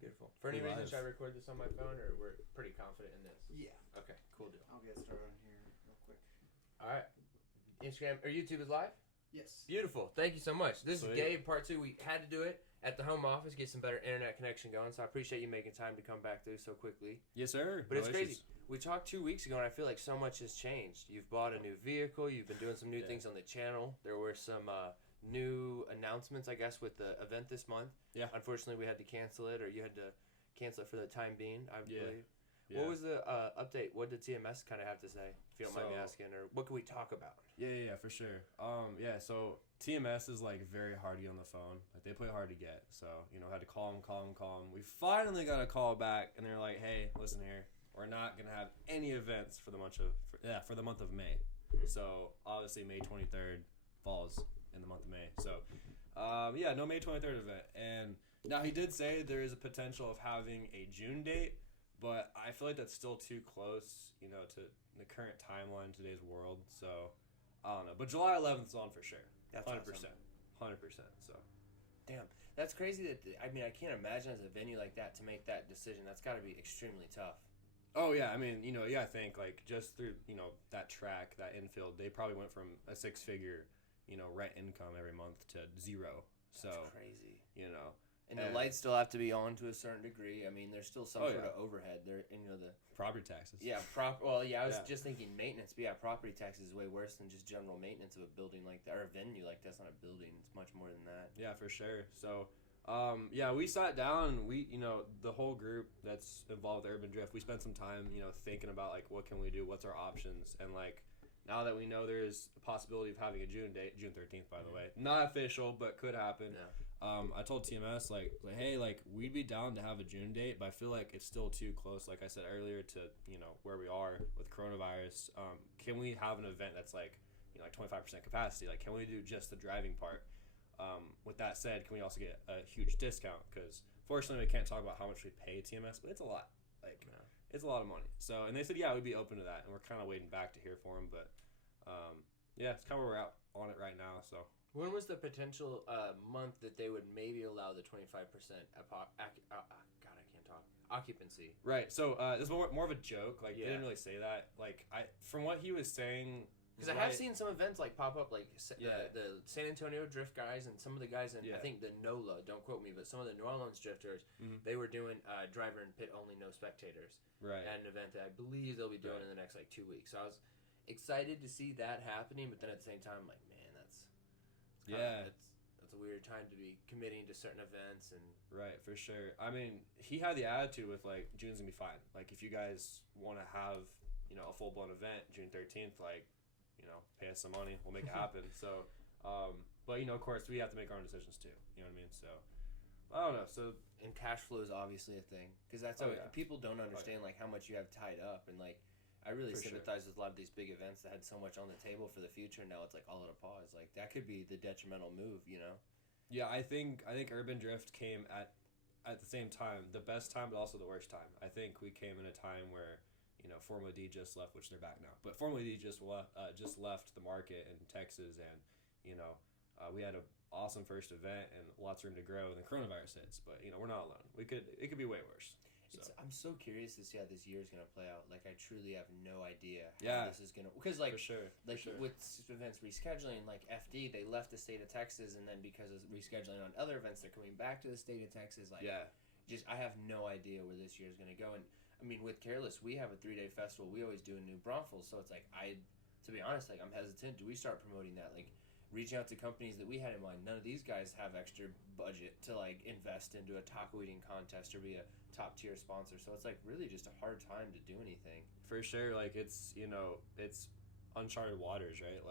Beautiful. For any reason, should I record this on my phone, or we're pretty confident in this? Yeah. Okay, cool deal. I'll get started on here real quick. All right. Instagram or YouTube is live? Yes. Beautiful. Thank you so much. This Sweet. is Gabe, part 2. We had to do it at the home office, get some better internet connection going, so I appreciate you making time to come back through so quickly. Yes, sir. But it's crazy. We talked 2 weeks ago, and I feel like so much has changed. You've bought a new vehicle. You've been doing some new things on the channel. There were some new announcements, I guess, with the event this month. Yeah. Unfortunately, we had to cancel it, or you had to cancel it for the time being, I believe. Yeah. What was the update? What did TMS kind of have to say, if you don't mind me asking, or what can we talk about? Yeah, for sure. So TMS is like very hard to get on the phone. Like they play hard to get. So had to call them. We finally got a call back, and they're like, "Hey, listen here, we're not gonna have any events for the month of May. So obviously May 23rd falls in the month of May. So no May 23rd event. And now he did say there is a potential of having a June date. But I feel like that's still too close, to the current timeline in today's world. So, I don't know. But July 11th is on for sure. That's 100%. awesome. 100%. So, damn. That's crazy I can't imagine as a venue like that to make that decision. That's got to be extremely tough. oh, yeah. I mean, I think, like, just through, that track, that infield, they probably went from a six-figure, rent income every month to zero. That's crazy. And the And lights still have to be on to a certain degree. I mean, there's still some sort yeah. of overhead there. And the property taxes. I was just thinking maintenance. But yeah, property taxes is way worse than just general maintenance of a building like that or a venue like that's not a building. It's much more than that. Yeah, for sure. So, we sat down. We, the whole group that's involved with Urban Drift, we spent some time, thinking about like what can we do, what's our options, and like. Now that we know there's a possibility of having a June date, June 13th, by the way. Not official, but could happen. Yeah. I told TMS, hey, we'd be down to have a June date, but I feel like it's still too close, like I said earlier, to, where we are with coronavirus. Can we have an event that's, 25% capacity? Like, can we do just the driving part? With that said, can we also get a huge discount? Because, fortunately, we can't talk about how much we pay TMS, but it's a lot. It's a lot of money. So, and they said, we'd be open to that, and we're kind of waiting back to hear for them. But, it's kind of where we're at on it right now. So, when was the potential month that they would maybe allow the 25% occupancy? Right. So, this is more of a joke. They didn't really say that. From what he was saying. Because I have seen some events pop up, the San Antonio drift guys and some of the guys in, I think the NOLA, don't quote me, but some of the New Orleans drifters, they were doing driver and pit only, no spectators. Right. At an event that I believe they'll be doing in the next 2 weeks. So I was excited to see that happening, but then at the same time, man, that's a weird time to be committing to certain events. And right, for sure. I mean, he had the attitude with June's gonna be fine. If you guys want to have a full blown event June 13th, pay us some money, we'll make it happen. So, but of course, we have to make our own decisions too. You know what I mean? So, I don't know. So, and cash flow is obviously a thing because that's people don't understand how much you have tied up, and I really sympathize with a lot of these big events that had so much on the table for the future. Now it's all at a pause. That could be the detrimental move. Yeah, I think Urban Drift came at the same time, the best time, but also the worst time. I think we came in a time where. Formula D just left, which they're back now. But Formula D just left the market in Texas, and we had an awesome first event and lots of room to grow. And the coronavirus hits, but we're not alone. It could be way worse. So. I'm so curious to see how this year is going to play out. I truly have no idea how this is going to... Because, for sure. With events rescheduling, FD, they left the state of Texas, and then because of rescheduling on other events, they're coming back to the state of Texas. I have no idea where this year is going to go. And, I mean, with Kareless, we have a 3-day festival. We always do in New Braunfels. So it's to be honest, I'm hesitant. Do we start promoting that? Reaching out to companies that we had in mind. None of these guys have extra budget to, invest into a taco eating contest or be a top-tier sponsor. So it's, really just a hard time to do anything. For sure. It's, it's uncharted waters, right?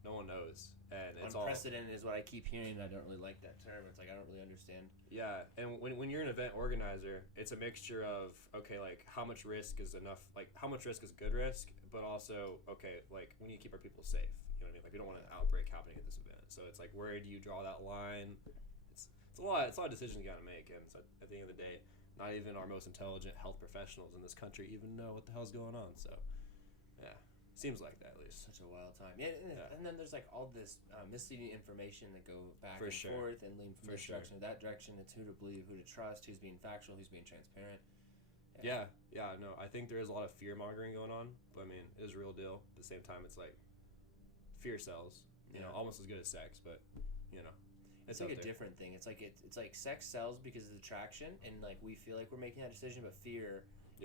No one knows. And it's unprecedented is what I keep hearing. I don't really like that term. It's I don't really understand. Yeah, and when you're an event organizer, it's a mixture of how much risk is enough, how much risk is good risk, but also we need to keep our people safe. You know what I mean? We don't want an outbreak happening at this event. So it's where do you draw that line? It's a lot of decisions you got to make, and so at the end of the day, not even our most intelligent health professionals in this country even know what the hell's going on. So, yeah. Seems like that, at least. Such a wild time. Yeah, and then there's like all this misleading information that go back For and sure. forth and lean from For this sure. direction to that direction. It's who to believe, who to trust, who's being factual, who's being transparent. Yeah, no, I think there is a lot of fear mongering going on, but I mean, it is a real deal. At the same time, it's like fear sells, you know, almost as good as sex, but you know, it's like a different thing. It's like sex sells because of the attraction, and like we feel like we're making that decision, but fear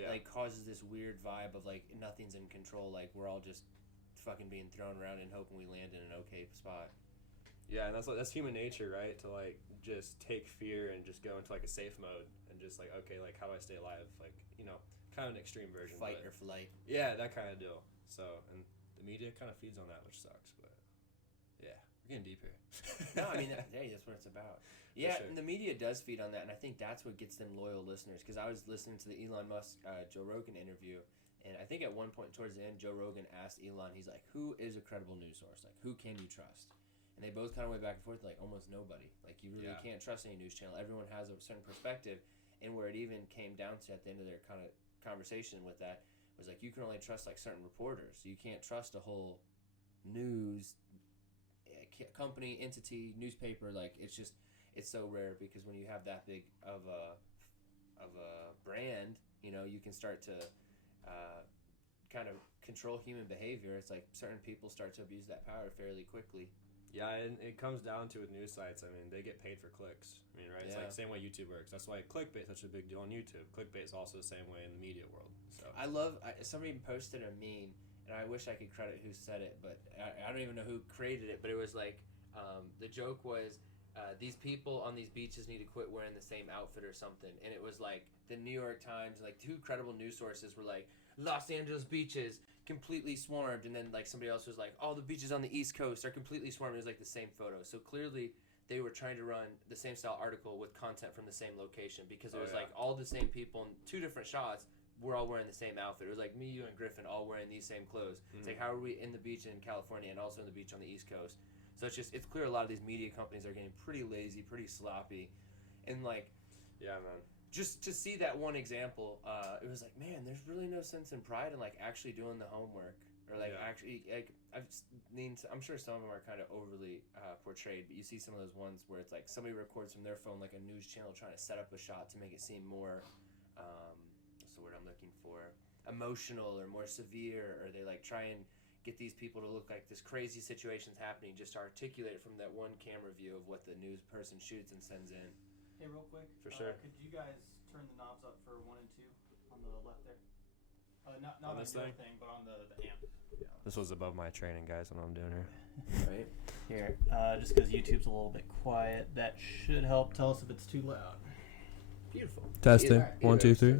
like causes this weird vibe of like nothing's in control, like we're all just fucking being thrown around and hoping we land in an okay spot. Yeah, and that's human nature, right? To like just take fear and just go into like a safe mode and just like, okay, like how do I stay alive? Like, you know, kind of an extreme version. Fight or flight. Yeah, that kind of deal. So, and the media kind of feeds on that, which sucks. But yeah, we're getting deep here. No, I mean, hey, that's what it's about. Yeah, sure. and the media does feed on that, and I think that's what gets them loyal listeners. Because I was listening to the Elon Musk, Joe Rogan interview, and I think at one point towards the end, Joe Rogan asked Elon, he's like, who is a credible news source? Like, who can you trust? And they both kind of went back and forth, like, almost nobody. Like, you really can't trust any news channel. Everyone has a certain perspective. And where it even came down to at the end of their kind of conversation with that was, like, you can only trust, like, certain reporters. You can't trust a whole news company, entity, newspaper. Like, it's just, it's so rare because when you have that big of a brand, you know, you can start to kind of control human behavior. It's like certain people start to abuse that power fairly quickly. Yeah, and it comes down to with news sites. I mean, they get paid for clicks. I mean, right? It's like the same way YouTube works. That's why clickbait is such a big deal on YouTube. Clickbait is also the same way in the media world. So Somebody posted a meme, and I wish I could credit who said it, but I don't even know who created it. But it was like the joke was these people on these beaches need to quit wearing the same outfit or something, and it was like the New York Times, like two credible news sources were like, Los Angeles beaches completely swarmed, and then like somebody else was like, all the beaches on the East Coast are completely swarmed. It was like the same photo. So clearly they were trying to run the same style article with content from the same location, because it was like all the same people in two different shots were all wearing the same outfit. It was like me, you, and Griffin all wearing these same clothes. It's like, how are we in the beach in California and also in the beach on the East Coast? So it's clear a lot of these media companies are getting pretty lazy, pretty sloppy, and like, yeah, man. Just to see that one example, it was like, man, there's really no sense in pride in like actually doing the homework, or like actually, like I'm sure some of them are kind of overly portrayed, but you see some of those ones where it's like somebody records from their phone like a news channel trying to set up a shot to make it seem more, what's the word I'm looking for, emotional or more severe, or they like try and get these people to look like this crazy situation's happening just to articulate it from that one camera view of what the news person shoots and sends in. Hey, real quick. For sure. Could you guys turn the knobs up for 1 and 2 on the left there? Not On on this your thing? but on the amp. Yeah. This was above my training, guys. What I'm doing here. Right Here. Just because YouTube's a little bit quiet, that should help tell us if it's too loud. Beautiful. Testing. 1, 2, 3.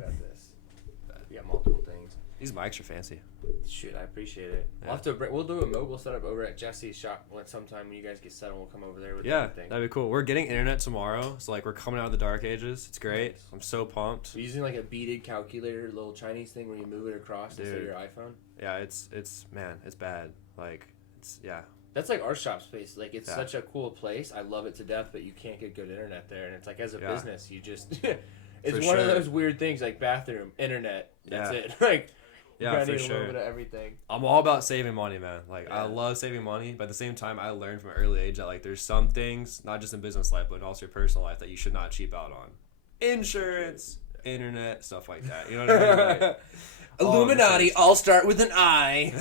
We got multiple things. These mics are fancy. Shoot, I appreciate it. Yeah. We'll do a mobile setup over at Jesse's shop sometime when you guys get settled. We'll come over there with everything. That'd be cool. We're getting internet tomorrow, so like we're coming out of the dark ages. It's great. I'm so pumped. We're using like a beaded calculator, little Chinese thing where you move it across instead of your iPhone. Yeah, it's man, it's bad. Like That's like our shop space. Like it's such a cool place. I love it to death, but you can't get good internet there. And it's like as a business, you just it's one of those weird things like bathroom, internet. That's it. Like. Yeah, for a sure. little bit of everything. I'm all about saving money, man. Like I love saving money, but at the same time, I learned from an early age that like there's some things, not just in business life, but also your personal life, that you should not cheap out on. Insurance, internet, stuff like that. You know what I mean? Like, Illuminati, all start with an I.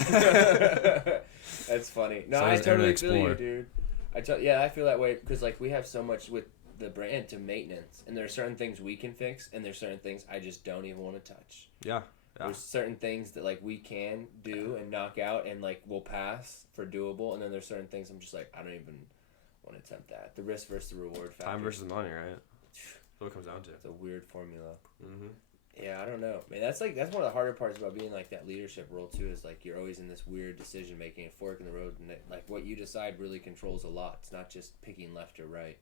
That's funny. No, I totally feel you, dude. I feel that way because like we have so much with the brand to maintenance, and there are certain things we can fix, and there's certain things I just don't even want to touch. Yeah. There's certain things that like we can do and knock out and like we'll pass for doable, and then there's certain things I'm just like I don't even want to attempt that. The risk versus the reward factor. Time versus money, right? That's what it comes down to. It's a weird formula. Mm-hmm. Yeah, I don't know, man. That's one of the harder parts about being like that leadership role too. Is like you're always in this weird decision making, a fork in the road, and like what you decide really controls a lot. It's not just picking left or right.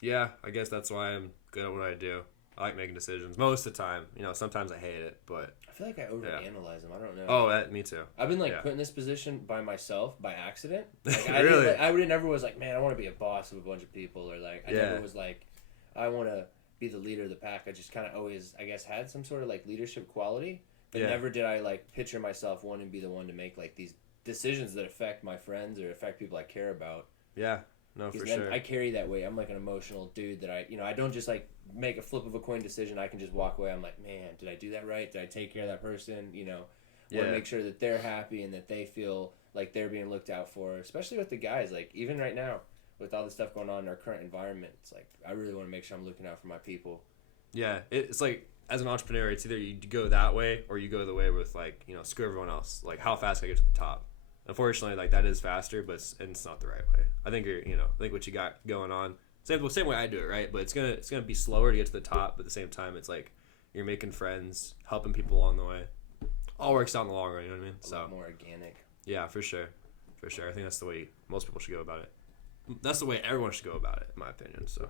Yeah, I guess that's why I'm good at what I do. I like making decisions most of the time. You know, sometimes I hate it, but I feel like I overanalyze them. I don't know. Oh, me too. I've been put in this position by myself by accident. Like, really? I would never was like, man, I want to be a boss of a bunch of people, or like I never was like, I want to be the leader of the pack. I just kind of always, I guess, had some sort of like leadership quality, but never did I like picture myself wanting to be the one to make like these decisions that affect my friends or affect people I care about. Yeah, no, for sure. I carry that weight. I'm like an emotional dude that I don't just like make a flip of a coin decision. I can just walk away. I'm like, man, did I do that right? Did I take care of that person? Want to make sure that they're happy and that they feel like they're being looked out for, especially with the guys. Like, even right now, with all the stuff going on in our current environment, it's like, I really want to make sure I'm looking out for my people. Yeah, it's like, as an entrepreneur, it's either you go that way or you go the way with, like, screw everyone else. Like, how fast can I get to the top? Unfortunately, like, that is faster, but it's not the right way. I think I think what you got going on, same way I do it, right? But it's gonna be slower to get to the top, but at the same time, it's like, you're making friends, helping people along the way. All works out in the long run, you know what I mean? A lot more organic. Yeah, for sure. I think that's the way most people should go about it. That's the way everyone should go about it, in my opinion. So,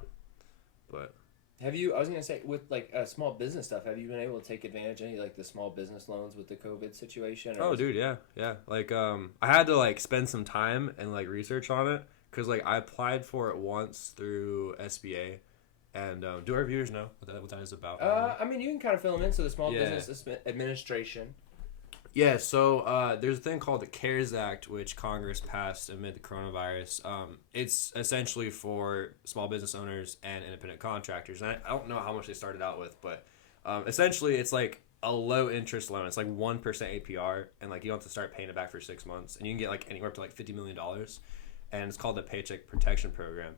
but I was gonna say, with like small business stuff, have you been able to take advantage of any like the small business loans with the COVID situation? Dude, yeah. Like I had to like spend some time and like research on it because like I applied for it once through SBA. And do our viewers know what that is about? I mean, you can kind of fill them in. So the Small Business Administration. Yeah, so there's a thing called the CARES Act, which Congress passed amid the coronavirus. It's essentially for small business owners and independent contractors. And I don't know how much they started out with, but essentially it's like a low interest loan. It's like 1% APR, and like you don't have to start paying it back for 6 months. And you can get like anywhere up to like $50 million. And it's called the Paycheck Protection Program.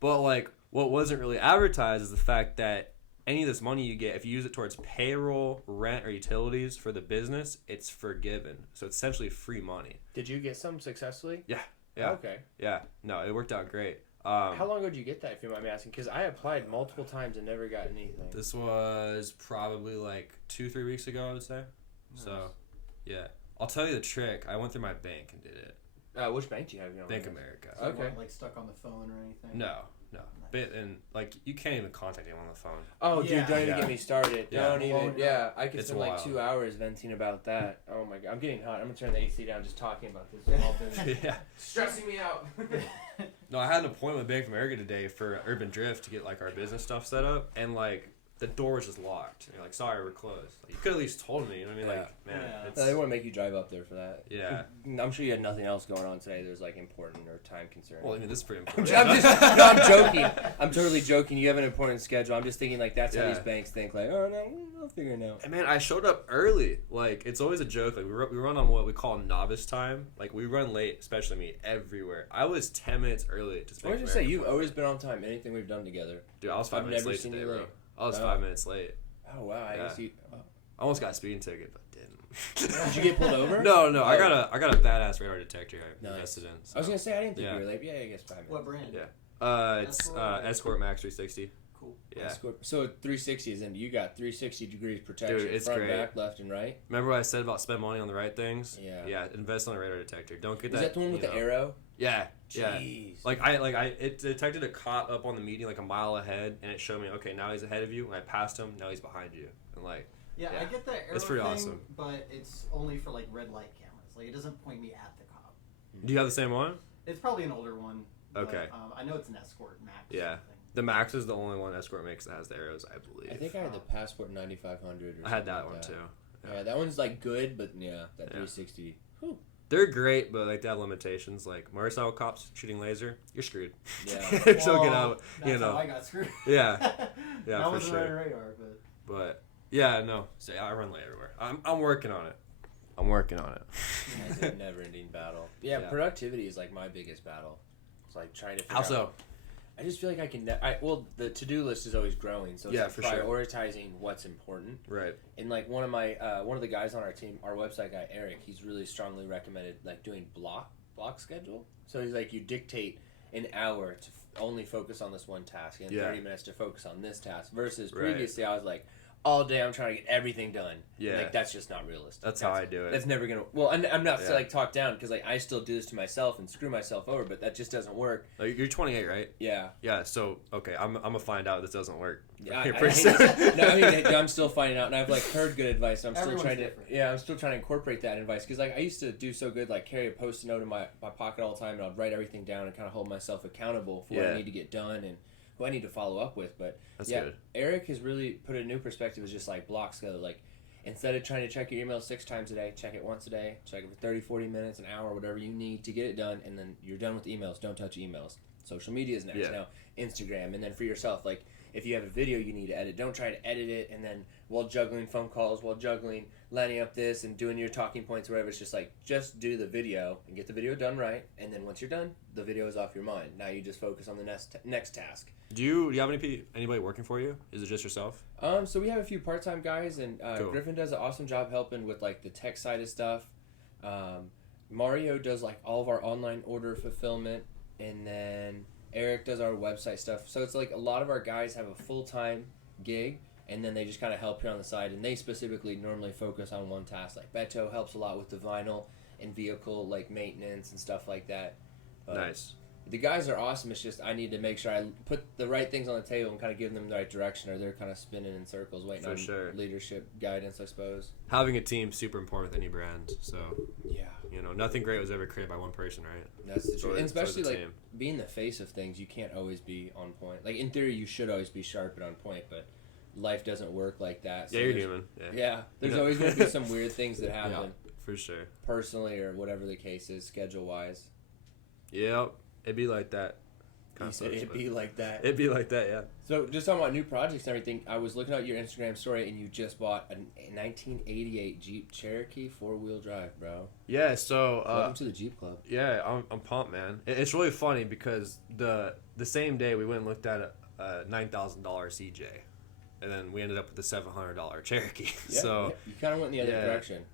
But like what wasn't really advertised is the fact that any of this money you get, if you use it towards payroll, rent, or utilities for the business, it's forgiven. So it's essentially free money. Did you get some successfully? Yeah. Okay. Yeah. No, it worked out great. How long ago did you get that, if you mind me asking? Because I applied multiple times and never got anything. This was probably like 2-3 weeks ago, I would say. Nice. So, yeah. I'll tell you the trick. I went through my bank and did it. Which bank do you have? Bank America. So okay. You weren't, like, stuck on the phone or anything? No. And like you can't even contact anyone on the phone. Oh, dude, don't even get me started. Yeah. Don't even. Yeah, I could spend like 2 hours venting about that. Oh my god, I'm getting hot. I'm gonna turn the AC down just talking about this. Yeah, stressing me out. No, I had an appointment with Bank of America today for Urban Drift to get like our business stuff set up, and like the door was just locked. And you're like, sorry, we're closed. Like, you could at least told me. You know what I mean? Like, man, they want to make you drive up there for that. Yeah. I'm sure you had nothing else going on today that was like important or time concerned. Well, I mean, this is pretty important. I'm joking. I'm totally joking. You have an important schedule. I'm just thinking like that's how these banks think. Like, oh no, I'll figure it out. And man, I showed up early. Like, it's always a joke. Like, we run on what we call Novice time. Like, we run late, especially me, everywhere. I was 10 minutes early to I was just say you've always been on time. Anything we've done together. Dude, I was 5 minutes late today, bro. I was 5 minutes late. Oh wow! I guess you. I almost got a speeding ticket, but didn't. Did you get pulled over? No. Oh. I got a badass radar detector I invested in. So. I was gonna say I didn't think you were late. Yeah, I guess 5 minutes. What brand? Yeah. It's Escort Max 360. Cool. Yeah. So 360 is in. You got 360 degrees protection. Dude, it's front, great. back, left, and right. Remember what I said about spend money on the right things? Yeah. Yeah. Invest on a radar detector. Don't get that. Is that the one with the arrow? Yeah. Jeez. Yeah. It detected a cop up on the median like a mile ahead, and it showed me, okay, now he's ahead of you. And I passed him. Now he's behind you. And like. Yeah, I get the arrow it's pretty thing, awesome. But it's only for like red light cameras. Like, it doesn't point me at the cop. Do you have the same one? It's probably an older one. Okay. But, I know it's an Escort Max. Yeah. The Max is the only one Escort makes that has the arrows, I believe. I think I had the Passport 9500. I had that like one too. Yeah, that one's like good, but that 360. Whew. They're great, but like they have limitations. Like motorcycle cops shooting laser, you're screwed. Yeah. So get out. That's how I got screwed. Yeah. Yeah, that for wasn't sure. on radar, But yeah, no. So I run late everywhere. I'm working on it. It's a never-ending battle. Yeah, productivity is like my biggest battle. It's like trying to figure How so? I just feel like I can. The to-do list is always growing, so it's like prioritizing what's important. Right. And like one of the guys on our team, our website guy Eric, he's really strongly recommended like doing block schedule. So he's like, you dictate an hour to only focus on this one task, and 30 minutes to focus on this task. Versus previously, I was like, all day I'm trying to get everything done. Yeah. Like, that's just not realistic. That's how I do it. That's never gonna. Well, I'm not to like talk down because like I still do this to myself and screw myself over, but that just doesn't work. Like, you're 28, right? Yeah. Yeah. So okay, I'm gonna find out this doesn't work. Yeah, I'm still finding out, and I've like heard good advice. I'm still trying I'm still trying to incorporate that advice because like I used to do so good, like carry a post-it note in my pocket all the time, and I'd write everything down and kind of hold myself accountable for what I need to get done and who I need to follow up with. But that's good. Eric has really put a new perspective. Is just like block schedule. Like Instead of trying to check your email 6 times a day, check it once a day. Check it for 30, 40 minutes, an hour, whatever you need to get it done, and then you're done with emails. Don't touch emails. Social media is next. Yeah. Now, Instagram, and then for yourself, like, if you have a video you need to edit, don't try to edit it and then while juggling phone calls, while juggling lining up this and doing your talking points, whatever. It's just like, just do the video and get the video done right, and then once you're done, the video is off your mind. Now you just focus on the next task. Do you have anybody working for you? Is it just yourself? So we have a few part-time guys, and Cool. Griffin does an awesome job helping with like the tech side of stuff. Mario does like all of our online order fulfillment, and then Eric does our website stuff. So it's like a lot of our guys have a full-time gig, and then they just kind of help here on the side, and they specifically normally focus on one task. Like Beto helps a lot with the vinyl and vehicle like maintenance and stuff like that. Nice. The guys are awesome. It's just I need to make sure I put the right things on the table and kind of give them the right direction, or they're kind of spinning in circles waiting on leadership guidance, I suppose. Having a team super important with any brand. So yeah, nothing great was ever created by one person, right? That's the truth. And especially like team. Being the face of things, you can't always be on point. Like in theory, you should always be sharp and on point, but life doesn't work like that. So yeah, you're human. Yeah, there's always going to be some weird things that happen. Yeah, for sure. Personally, or whatever the case is, schedule wise. Yep, it'd be like that. You said it'd be like that. It'd be like that, yeah. So just talking about new projects and everything, I was looking at your Instagram story, and you just bought a 1988 Jeep Cherokee 4-wheel drive, bro. Yeah, so welcome to the Jeep Club. Yeah, I'm pumped, man. It's really funny because the same day we went and looked at a $9,000 CJ, and then we ended up with a $700 Cherokee. Yeah, so you kind of went in the other direction.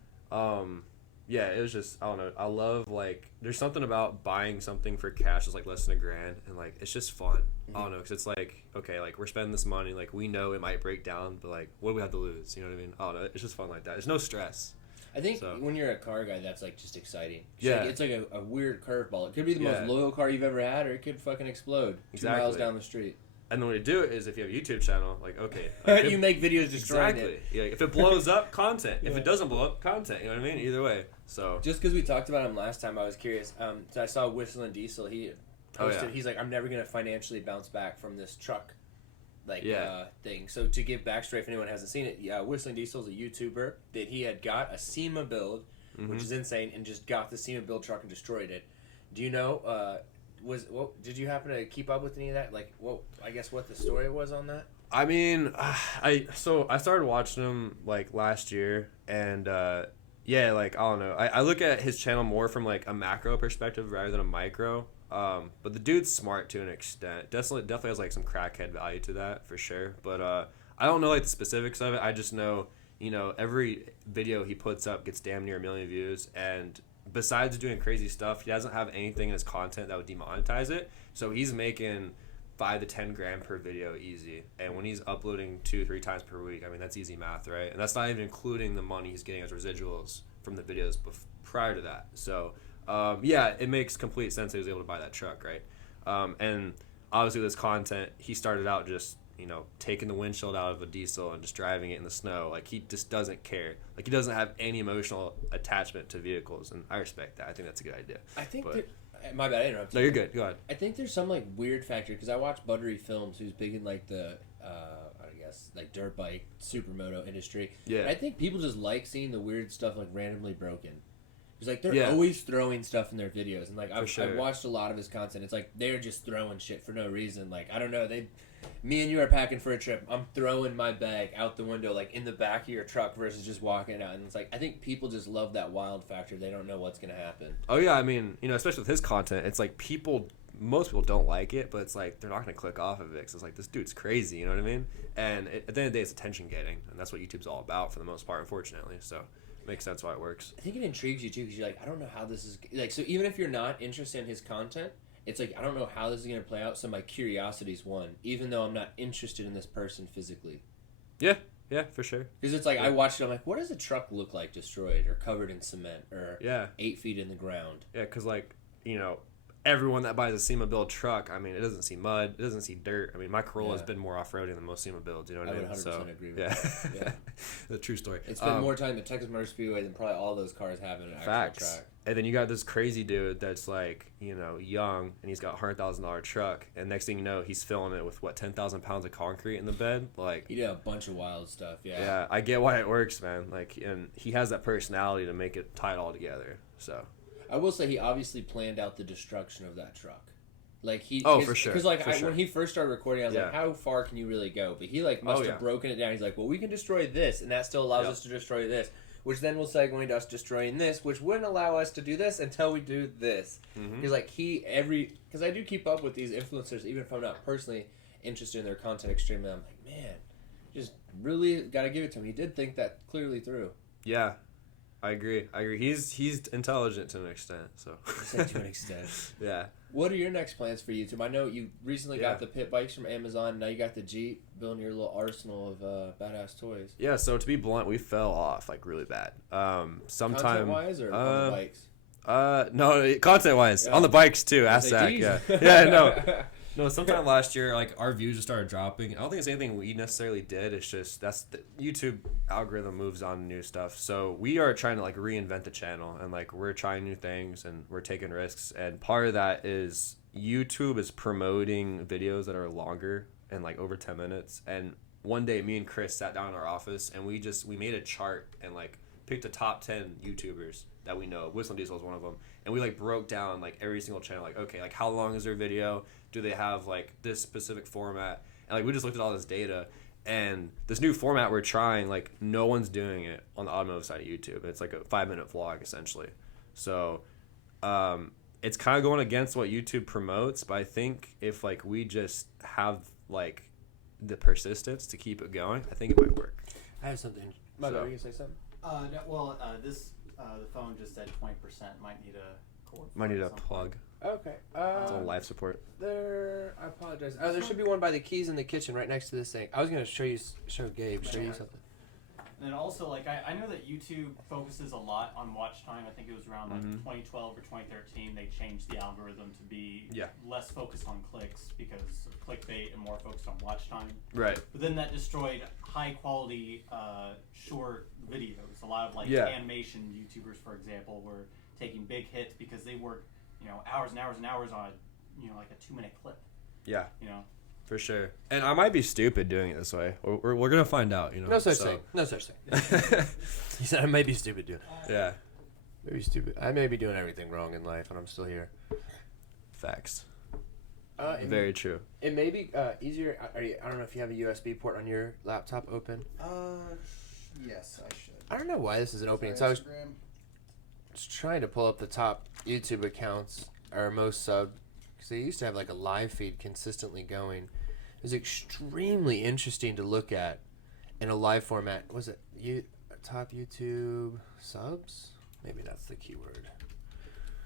Yeah, it was just, I don't know, I love, like, there's something about buying something for cash that's, like, less than $1,000, and, like, it's just fun. Mm-hmm. I don't know, because it's, like, okay, like, we're spending this money, like, we know it might break down, but, like, what do we have to lose, you know what I mean? I don't know, it's just fun like that. There's no stress. I think when you're a car guy, that's, like, just exciting. Yeah. It's like a weird curveball. It could be the most loyal car you've ever had, or it could fucking explode 2 miles down the street. And the way to do it is if you have a YouTube channel, like, okay. Like you make videos destroying it. Yeah, if it blows up, content. If it doesn't blow up, content. You know what I mean? Either way. So just because we talked about him last time, I was curious. So I saw Whistling Diesel. He posted. He's like, I'm never gonna financially bounce back from this truck, thing. So to give backstory, if anyone hasn't seen it, Whistling Diesel is a YouTuber that he had got a SEMA build, which is insane, and just got the SEMA build truck and destroyed it. Do you know? Did you happen to keep up with any of that? Like, what the story was on that? I mean, I started watching him like last year, and like, I don't know. I look at his channel more from like a macro perspective rather than a micro. But the dude's smart to an extent. Definitely has like some crackhead value to that for sure. But I don't know like the specifics of it. I just know, every video he puts up gets damn near 1 million views, and besides doing crazy stuff, he doesn't have anything in his content that would demonetize it. So he's making $5 to $10 grand per video easy. And when he's uploading 2-3 times per week, I mean, that's easy math, right? And that's not even including the money he's getting as residuals from the videos prior to that. So it makes complete sense that he was able to buy that truck, right? And obviously this content, he started out just taking the windshield out of a diesel and just driving it in the snow. Like, he just doesn't care. Like, he doesn't have any emotional attachment to vehicles, and I respect that. I think that's a good idea. I think my bad, I interrupted. No, you're good. Go ahead. I think there's some, like, weird factor, because I watch Buttery Films, who's big in, like, the, like, dirt bike, supermoto industry. Yeah. And I think people just like seeing the weird stuff, like, randomly broken. Because, like, they're always throwing stuff in their videos, and, like, I've watched a lot of his content. It's like, they're just throwing shit for no reason. Like, I don't know, me and you are packing for a trip. I'm throwing my bag out the window, like, in the back of your truck versus just walking out. And it's like, I think people just love that wild factor. They don't know what's going to happen. Oh, yeah. I mean, especially with his content, it's like most people don't like it, but it's like they're not going to click off of it because it's like, this dude's crazy. You know what I mean? And at the end of the day, it's attention getting. And that's what YouTube's all about for the most part, unfortunately. So it makes sense why it works. I think it intrigues you, too, because you're like, I don't know how this is... Like, so even if you're not interested in his content... It's like, I don't know how this is going to play out, so my curiosity's won, even though I'm not interested in this person physically. Yeah, for sure. Because it's like, I watched it, I'm like, what does a truck look like destroyed or covered in cement or 8 feet in the ground? Yeah, because, like, everyone that buys a SEMA build truck, I mean, it doesn't see mud, it doesn't see dirt. I mean, my Corolla has been more off-roading than most SEMA builds, you know what I mean? I would 100% agree with that. The true story. It's spent more time at Texas Motor Speedway than probably all those cars have in an actual track. And then you got this crazy dude that's like, you know, young, and he's got a $100,000 truck, and next thing you know, he's filling it with what, 10,000 pounds of concrete in the bed. Like, he did a bunch of wild stuff. Yeah. Yeah, I get why it works, man. Like, and he has that personality to make it tie it all together. So, I will say he obviously planned out the destruction of that truck. Like he, for sure. Because like sure. when he first started recording, I was like, how far can you really go? But he like must have broken it down. He's like, well, we can destroy this, and that still allows us to destroy this. Which then will segue into us destroying this, which wouldn't allow us to do this until we do this. He's like, because I do keep up with these influencers, even if I'm not personally interested in their content extremely. I'm like, man, just really got to give it to him. He did think that clearly through. Yeah, I agree. He's intelligent to an extent. So. To an extent. Yeah. What are your next plans for YouTube? I know you recently got the pit bikes from Amazon. Now you got the Jeep, building your little arsenal of badass toys. Yeah, so to be blunt, we fell off like really bad. Content-wise or on the bikes? No, content-wise. On the bikes too, Zach. Yeah. Yeah, no. No, sometime last year, like, our views just started dropping. I don't think it's anything we necessarily did. It's just that's the YouTube algorithm moves on to new stuff. So we are trying to, like, reinvent the channel. And, like, we're trying new things and we're taking risks. And part of that is YouTube is promoting videos that are longer and, like, over 10 minutes. And one day, me and Chris sat down in our office and we made a chart and, like, picked the top 10 YouTubers that we know. Whistle Diesel is one of them. And we, like, broke down, like, every single channel. Like, okay, like, how long is their video? Do they have, like, this specific format? And, like, we just looked at all this data. And this new format we're trying, like, no one's doing it on the automotive side of YouTube. It's, like, a 5-minute vlog, essentially. So, it's kind of going against what YouTube promotes. But I think if, like, we just have, like, the persistence to keep it going, I think it might work. I have something. Mother, are you going to say something? The phone just said 20%. Might need a cord. Might need a plug. Okay. It's on life support. I apologize. There should be one by the keys in the kitchen right next to this thing. I was going to show Gabe something. And also, like, I know that YouTube focuses a lot on watch time. I think it was around like 2012 or 2013. They changed the algorithm to be less focused on clicks because of clickbait and more focused on watch time. Right. But then that destroyed high quality short videos. A lot of like animation YouTubers, for example, were taking big hits because they work, hours and hours and hours on like a 2-minute clip. Yeah. For sure. And I might be stupid doing it this way. We're going to find out, No such thing. No such thing. He said I may be stupid doing it. Yeah. Maybe stupid. I may be doing everything wrong in life and I'm still here. Facts. Very true. It may be easier. I don't know if you have a USB port on your laptop open. Yes, I should. I don't know why this isn't opening. So I was trying to pull up the top YouTube accounts or most subbed because they used to have like a live feed consistently going. It was extremely interesting to look at in a live format. Was it top YouTube subs? Maybe that's the keyword.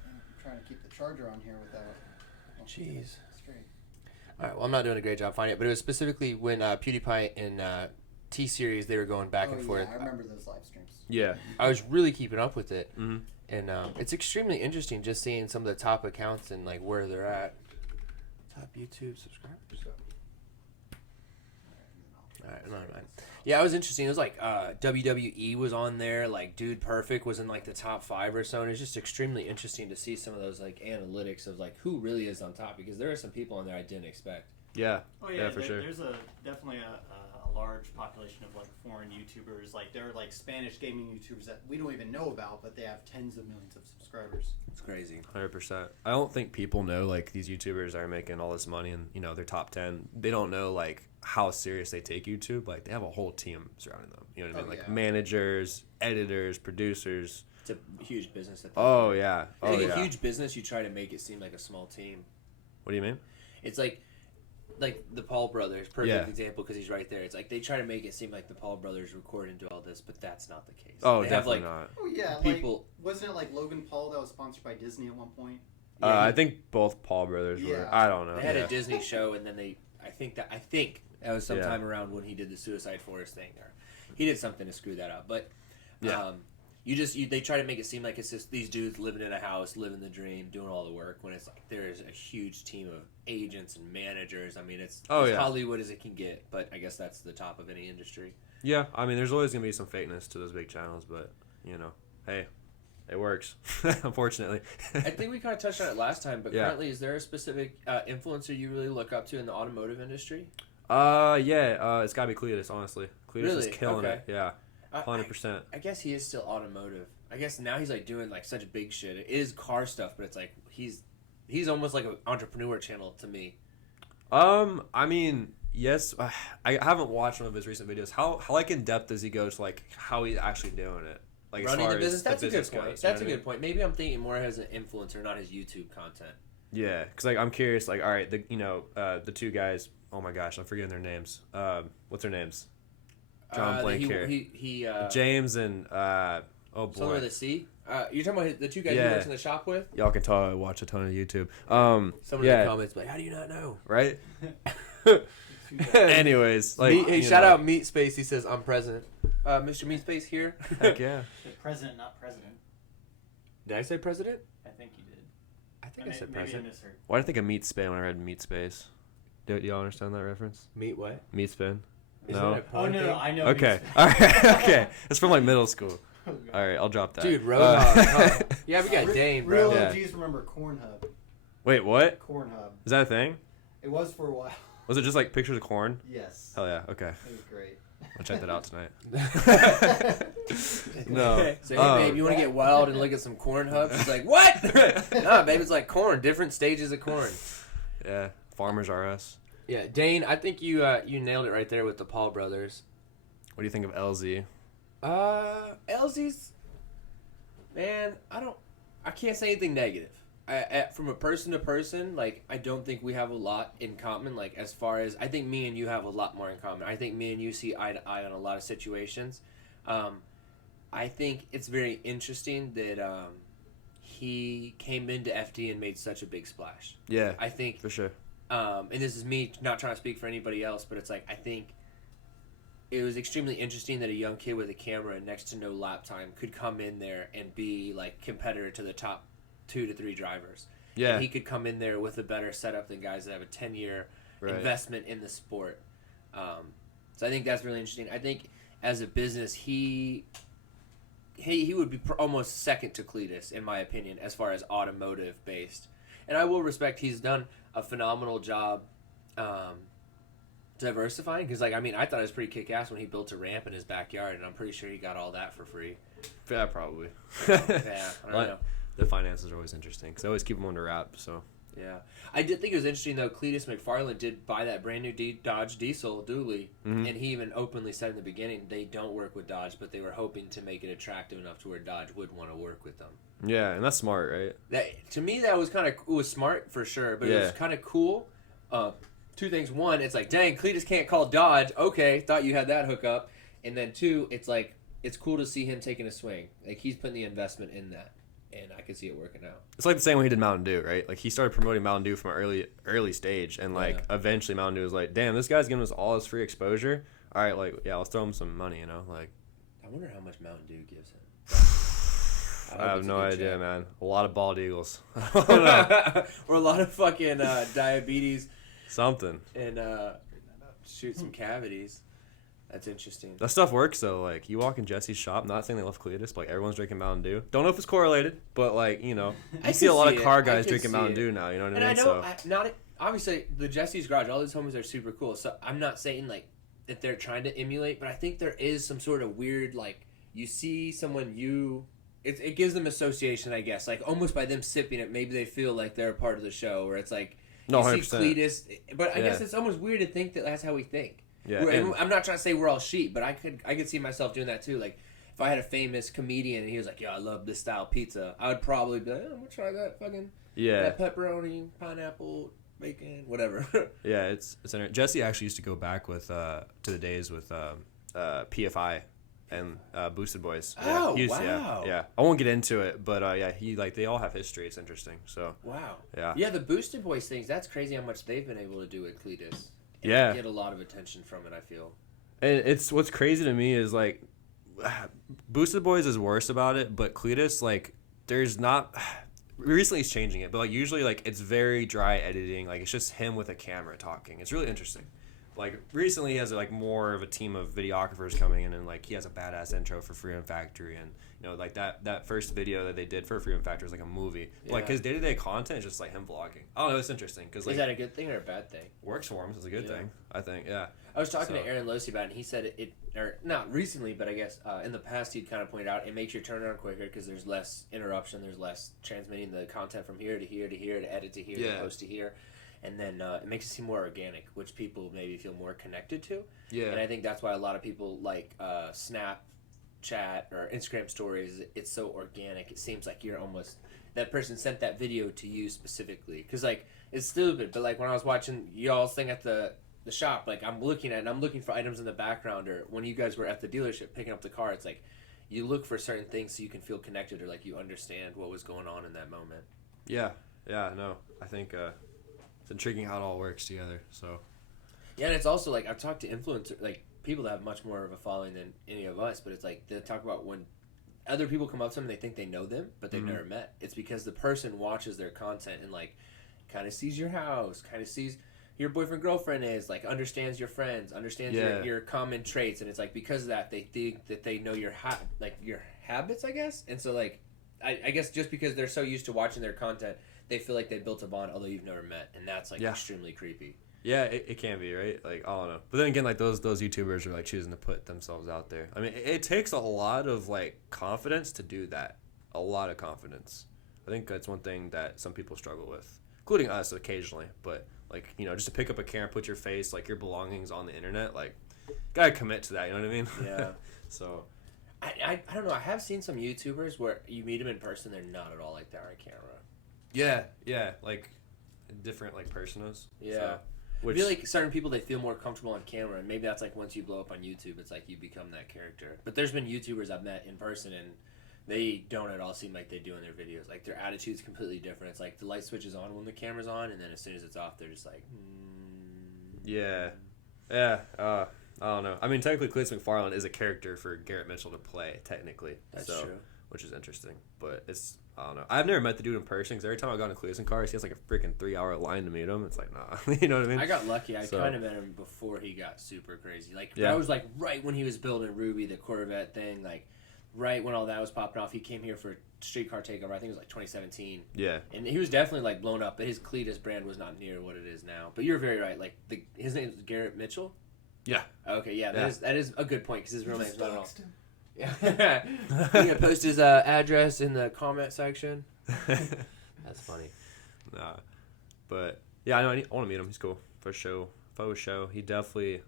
I'm trying to keep the charger on here without. Jeez. All right. Well, I'm not doing a great job finding it, but it was specifically when PewDiePie and T-Series they were going back and forth. Yeah, I remember those live streams. Yeah. I was really keeping up with it, and it's extremely interesting just seeing some of the top accounts and like where they're at. Top YouTube subscribers. All right, never mind. Yeah, it was interesting. It was like WWE was on there. Like Dude Perfect was in like the top 5 or so, and it's just extremely interesting to see some of those like analytics of like who really is on top because there are some people on there I didn't expect. Yeah. Oh yeah, for sure. There's definitely a large population of like foreign YouTubers. Like there are like Spanish gaming YouTubers that we don't even know about, but they have tens of millions of subscribers. It's crazy. 100%. I don't think people know like these YouTubers are making all this money and they're top 10. They don't know like how serious they take YouTube. Like they have a whole team surrounding them. You know what I mean? Like managers, editors, producers. It's a huge business. Oh yeah. I think a huge business. You try to make it seem like a small team. What do you mean? It's like the Paul brothers, perfect example because he's right there. It's like they try to make it seem like the Paul brothers record and do all this, but that's not the case. Oh, they definitely have, not. Oh yeah, people. Wasn't it like Logan Paul that was sponsored by Disney at one point? Yeah, I think both Paul brothers were. I don't know. They had a Disney show, and then I think that was sometime around when he did the Suicide Forest thing, or he did something to screw that up. But they try to make it seem like it's just these dudes living in a house, living the dream, doing all the work. When it's like there is a huge team of agents and managers. I mean, it's as Hollywood as it can get. But I guess that's the top of any industry. Yeah, I mean, there's always gonna be some fakeness to those big channels, but hey, It works, unfortunately. I think we kind of touched on it last time, but Yeah. currently, is there a specific influencer you really look up to in the automotive industry? It's gotta be Cletus, honestly. Cletus is Really? killing Okay. it. Yeah, 100%. I guess he is still automotive. I guess now he's like doing like such big shit. It is car stuff, but it's like he's almost like an entrepreneur channel to me. I mean, yes, I haven't watched one of his recent videos. How like in depth does he go to like how he's actually doing it? Like Running as far the business. as That's the a good business point. goes, That's a good point. Maybe I'm thinking more as an influencer, not his YouTube content. Yeah, because like I'm curious. Like, all right, the two guys. Oh my gosh, I'm forgetting their names. What's their names? John blank here. He James and oh boy. Somewhere the sea. You're talking about the two guys he works in the shop with? Y'all can tell I watch a ton of YouTube. Someone in the comments like, how do you not know? Right? Anyways, like hey, shout out Meat Space. He says I'm president. Mr. Meat Space here. Heck yeah. President, not president. Did I say president? I think you did. I think I said maybe president. I misheard. Why did I think of Meat Spin when I read Meat Space? Do y'all understand that reference? Meat what? Meat Spin. Isn't No. it a Oh porn no, thing? I know. Okay. All right. Okay. It's from like middle school. Oh, All right, I'll drop that. Dude, Roadhog. Yeah, we got Dane, bro. Real Yeah. OGs remember Corn Hub. Wait, what? Corn Hub. Is that a thing? It was for a while. Was it just like pictures of corn? Yes. Hell yeah. Okay. It was great. I'll check that out tonight. No. No. So, hey, babe, you want to get wild and look at some corn hubs? She's like, what? Nah, babe, it's like corn. Different stages of corn. Yeah. Farmers R Us. Yeah, Dane, I think you nailed it right there with the Paul brothers. What do you think of LZ? LZ's, man, I can't say anything negative. From a person to person, like, I don't think we have a lot in common. Like, as far as, I think me and you have a lot more in common. I think me and you see eye to eye on a lot of situations. I think it's very interesting that he came into FD and made such a big splash. Yeah. I think, For sure. and this is me not trying to speak for anybody else, but it's like, I think it was extremely interesting that a young kid with a camera and next to no lap time could come in there and be like competitor to the top 2 to 3 drivers. Yeah. And he could come in there with a better setup than guys that have a 10-year investment in the sport. So I think that's really interesting. I think as a business, he would be almost second to Cletus, in my opinion, as far as automotive based. And I will respect he's done a phenomenal job diversifying, because, like, I mean, I thought it was pretty kick-ass when he built a ramp in his backyard, and I'm pretty sure he got all that for free. Yeah, probably. Yeah, I don't know. The finances are always interesting, because I always keep them under wrap, so. Yeah. I did think it was interesting, though, Cletus McFarland did buy that brand new Dodge Diesel dually, and he even openly said in the beginning they don't work with Dodge, but they were hoping to make it attractive enough to where Dodge would want to work with them. Yeah, and that's smart, right? That, to me, that was kind of, it was smart for sure, but it was kind of cool. 2 things. 1, it's like, dang, Cletus can't call Dodge. Okay, thought you had that hookup. And then 2, it's like, it's cool to see him taking a swing. Like, he's putting the investment in that, and I can see it working out. It's like the same way he did Mountain Dew, right? Like, he started promoting Mountain Dew from an early stage, and, like, eventually Mountain Dew was like, damn, this guy's giving us all his free exposure. All right, like, yeah, let's throw him some money, you know? Like, I wonder how much Mountain Dew gives him. I have no idea, man. A lot of bald eagles. Or a lot of fucking diabetes. Something. And shoot some cavities. That's interesting. That stuff works, though. Like, you walk in Jesse's shop, not saying they left Cletus, but, like, everyone's drinking Mountain Dew. Don't know if it's correlated, but, like, you know, you see a lot of car guys drinking Mountain Dew now, you know what I mean? And I know, obviously, the Jesse's Garage, all these homies are super cool, so I'm not saying, like, that they're trying to emulate, but I think there is some sort of weird, like, you see someone it gives them association, I guess. Like, almost by them sipping it, maybe they feel like they're a part of the show, where it's like, no, you 100%. see Cletus, but I guess it's almost weird to think that that's how we think. Yeah, I'm not trying to say we're all sheep, but I could see myself doing that too. Like, if I had a famous comedian and he was like, "Yo, I love this style pizza," I would probably be like, "Oh, I'm gonna try that fucking that pepperoni, pineapple, bacon, whatever." Yeah, it's Jesse actually used to go back with to the days with PFI and Boosted Boys. Oh, wow. Yeah. I won't get into it, but yeah, they all have history. It's interesting. So. Wow. Yeah. Yeah, the Boosted Boys things. That's crazy how much they've been able to do with Cletus. And get a lot of attention from it, I feel. And it's what's crazy to me is, like, Boosted Boys is worse about it, but Cletus, like, there's not. Recently he's changing it, but, like, usually, like, it's very dry editing. Like, it's just him with a camera talking. It's really interesting. like recently he has like more of a team of videographers coming in, and like he has a badass intro for Freedom Factory, and you know like that first video that they did for Freedom Factory was like a movie. Yeah. Like his day-to-day content is just like him vlogging. I don't know, it's interesting because like, is that a good thing or a bad thing? Works for him. It's a good thing, I think. Yeah. I was talking to Aaron Losey about it, and he said it, or not recently, but I guess in the past he'd kind of pointed out it makes your turnaround quicker because there's less interruption, there's less transmitting the content from here to here to here to edit to here to post to here, and then it makes it seem more organic, which people maybe feel more connected to. Yeah. And I think that's why a lot of people like Snapchat or Instagram stories. It's so organic. It seems like you're almost that person sent that video to you specifically because like it's stupid, but like when I was watching y'all's thing at the shop, like I'm looking at it and I'm looking for items in the background, or when you guys were at the dealership picking up the car, it's like you look for certain things so you can feel connected or like you understand what was going on in that moment. Yeah, no, I think it's intriguing how it all works together. So yeah, and it's also like I've talked to influencers, like people that have much more of a following than any of us, but it's like they talk about when other people come up to them and they think they know them, but they've never met. It's because the person watches their content and like kind of sees your house, kind of sees your boyfriend girlfriend is like understands your friends, understands your common traits, and it's like because of that they think that they know your your habits, I guess. And so like I guess just because they're so used to watching their content, they feel like they built a bond although you've never met, and that's like extremely creepy. Yeah, it can be, right? Like I don't know, but then again, like those YouTubers are like choosing to put themselves out there. I mean, it takes a lot of like confidence to do that. A lot of confidence. I think that's one thing that some people struggle with, including us occasionally, but. Like, you know, just to pick up a camera, put your face, like, your belongings on the internet, like, gotta commit to that, you know what I mean? Yeah. So, I don't know, I have seen some YouTubers where you meet them in person, they're not at all like that on camera. Yeah, like, different, like, personas. Yeah. So, I feel like certain people, they feel more comfortable on camera, and maybe that's, like, once you blow up on YouTube, it's like you become that character. But there's been YouTubers I've met in person, and they don't at all seem like they do in their videos. Like, their attitude's completely different. It's like the light switch is on when the camera's on, and then as soon as it's off, they're just like, Yeah. I don't know. I mean, technically, Cletus McFarland is a character for Garrett Mitchell to play, technically. That's true. Which is interesting. But it's, I don't know. I've never met the dude in person, because every time I've gone to Cletus in cars, he has like a freaking 3-hour line to meet him. It's like, nah. You know what I mean? I got lucky. I kind of met him before he got super crazy. Like, that was like right when he was building Ruby, the Corvette thing, like, right when all that was popping off. He came here for Streetcar Takeover. I think it was like 2017. Yeah. And he was definitely like blown up, but his Cletus brand was not near what it is now. But you're very right. Like his name is Garrett Mitchell. Yeah. Okay. Yeah. That is a good point because his real name's not at all. Yeah. You gonna post his address in the comment section. That's funny. Nah. But yeah, I know. I want to meet him. He's cool for show. He definitely.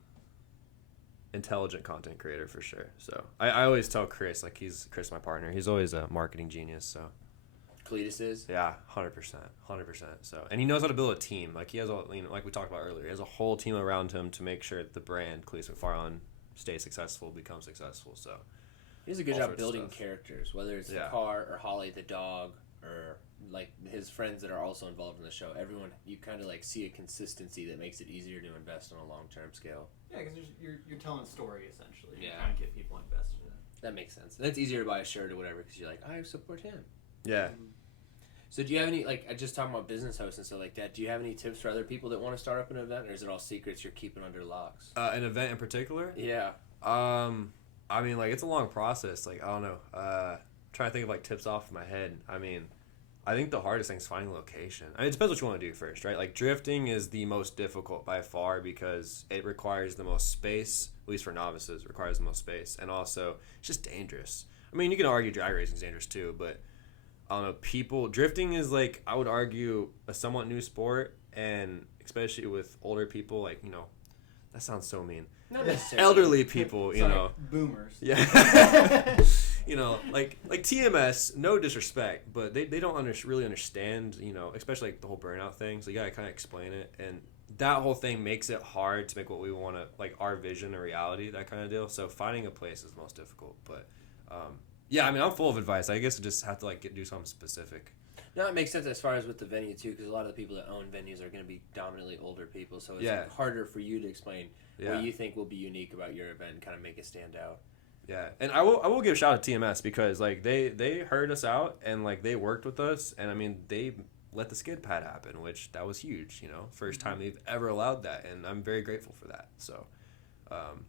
Intelligent content creator for sure. So I always tell Chris, like Chris my partner, he's always a marketing genius. So Cletus is 100%. So and he knows how to build a team. Like he has a, you know, like we talked about earlier, he has a whole team around him to make sure the brand Cletus McFarland stays successful, becomes successful. So he does a good job building characters, whether it's the car or Holly the dog or like his friends that are also involved in the show. Everyone, you kind of like see a consistency that makes it easier to invest on a long-term scale. Yeah, because you're telling a story essentially. You're trying to get people invested in it. That makes sense. And it's easier to buy a shirt or whatever because you're like, I support him. Yeah. So do you have any, like, I just talking about business hosts and stuff like that, do you have any tips for other people that want to start up an event, or is it all secrets you're keeping under locks? An event in particular? Yeah. I mean, like, it's a long process. Like, I don't know. Trying to think of, like, tips off my head. I mean, I think the hardest thing is finding a location. I mean, it depends what you want to do first, right? Like, drifting is the most difficult by far because it requires the most space, at least for novices, it requires the most space. And also, it's just dangerous. I mean, you can argue drag racing is dangerous too, but I don't know, drifting is like, I would argue, a somewhat new sport, and especially with older people, like, you know, that sounds so mean. Not necessarily. Elderly people, you know. Like boomers. Yeah. You know, like TMS, no disrespect, but they don't really understand, you know, especially like the whole burnout thing. So you gotta kind of explain it, and that whole thing makes it hard to make what we want to, like, our vision a reality, that kind of deal. So finding a place is the most difficult. But yeah, I mean, I'm full of advice. I guess I just have to like do something specific. No, it makes sense as far as with the venue too, because a lot of the people that own venues are going to be dominantly older people. So it's like harder for you to explain what you think will be unique about your event and kind of make it stand out. Yeah, and I will give a shout out to TMS because like they heard us out and like they worked with us, and I mean they let the skid pad happen, which that was huge. First time they've ever allowed that, and I'm very grateful for that. So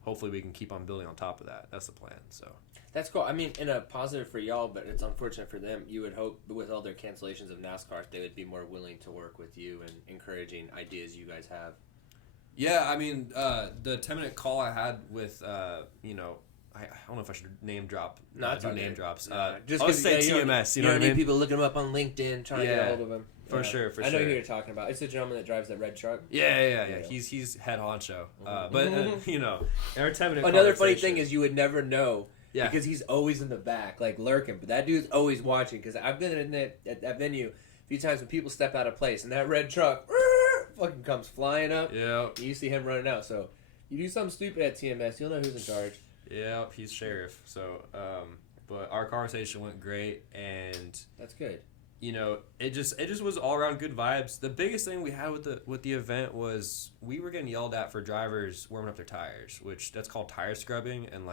hopefully we can keep on building on top of that. That's the plan. So that's cool. I mean, in a positive for y'all, but it's unfortunate for them. You would hope with all their cancellations of NASCAR, they would be more willing to work with you and encouraging ideas you guys have. Yeah, I mean, the 10-minute call I had with, I don't know if I should name drop. No, do name drops. Just I'll say TMS. You know what I mean? People looking him up on LinkedIn trying to get a hold of him. For sure. I know who you're talking about. It's the gentleman that drives that red truck. Yeah. He's head honcho. But our 10-minute. Another funny thing is you would never know. Yeah. Because he's always in the back, like lurking. But that dude's always watching. Because I've been at that venue a few times when people step out of place, and that red truck fucking comes flying up. Yeah. You see him running out. So you do something stupid at TMS, you'll know who's in charge. Yeah, he's sheriff. So, but our conversation went great, and that's good. It just was all around good vibes. The biggest thing we had with the event was we were getting yelled at for drivers warming up their tires, which that's called tire scrubbing, and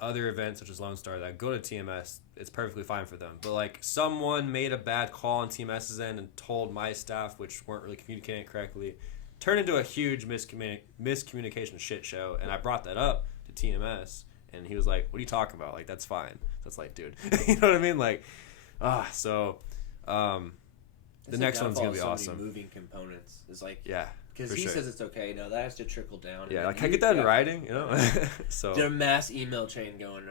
other events such as Lone Star that go to TMS, it's perfectly fine for them. But someone made a bad call on TMS's end and told my staff, which weren't really communicating correctly, turned into a huge miscommunication shit show. And I brought that up to TMS, and he was like, "What are you talking about? That's fine." So it's dude, you know what I mean? The next one's gonna be awesome. Moving components is yeah. Because he says it's okay. No, that has to trickle down. Yeah, can I get that in writing? So there's a mass email chain going.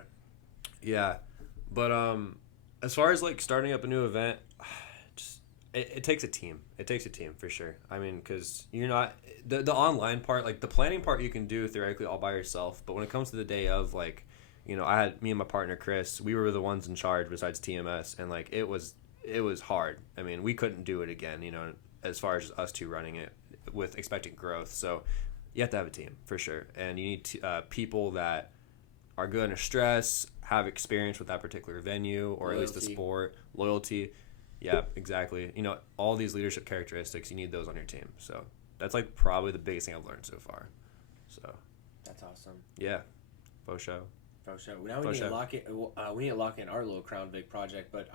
Yeah, but as far as starting up a new event, it takes a team. It takes a team for sure. I mean, because you're not the online part, the planning part you can do theoretically all by yourself. But when it comes to the day of, I had me and my partner Chris. We were the ones in charge besides TMS, and it was hard. I mean, we couldn't do it again. As far as us two running it with expected growth. So you have to have a team for sure, and you need people that are good under stress, have experience with that particular venue or loyalty. At least the sport, loyalty. Yeah, exactly. All these leadership characteristics, you need those on your team. So that's probably the biggest thing I've learned so far. So that's awesome. Yeah, faux show. Now we need to lock in. We need to lock in our little Crown Vic project. But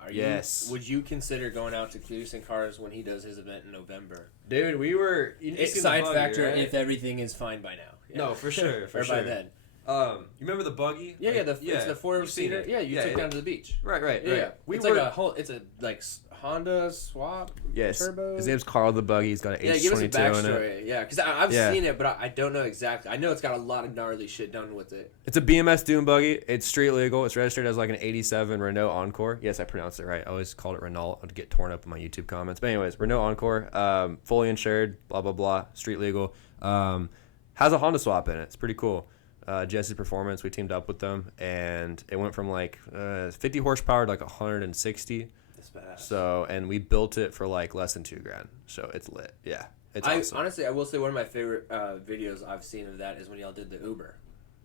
would you consider going out to Clearson Cars when he does his event in November? Dude, we were. It's side factor right? If everything is fine by now. Yeah. No, for sure. Or by then. You remember the buggy? Yeah, it's the 4-seater. Yeah, you took down to the beach. Right. Yeah. It's a Honda swap. Yes. Turbo. His name's Carl the Buggy. He's got an H22 give us a in backstory. it. Yeah, because I've seen it, but I don't know exactly. I know it's got a lot of gnarly shit done with it. It's a BMS dune buggy. It's street legal. It's registered as an 87 Renault Encore. Yes, I pronounced it right. I always called it Renault. I'd get torn up in my YouTube comments. But anyways, Renault Encore, fully insured, blah, blah, blah, street legal. Has a Honda swap in it. It's pretty cool. Jesse's Performance, we teamed up with them, and it went from 50 horsepower to 160. That's badass. So, and we built it for less than $2,000. So it's lit. Yeah, it's awesome. Honestly, I will say one of my favorite videos I've seen of that is when y'all did the Uber.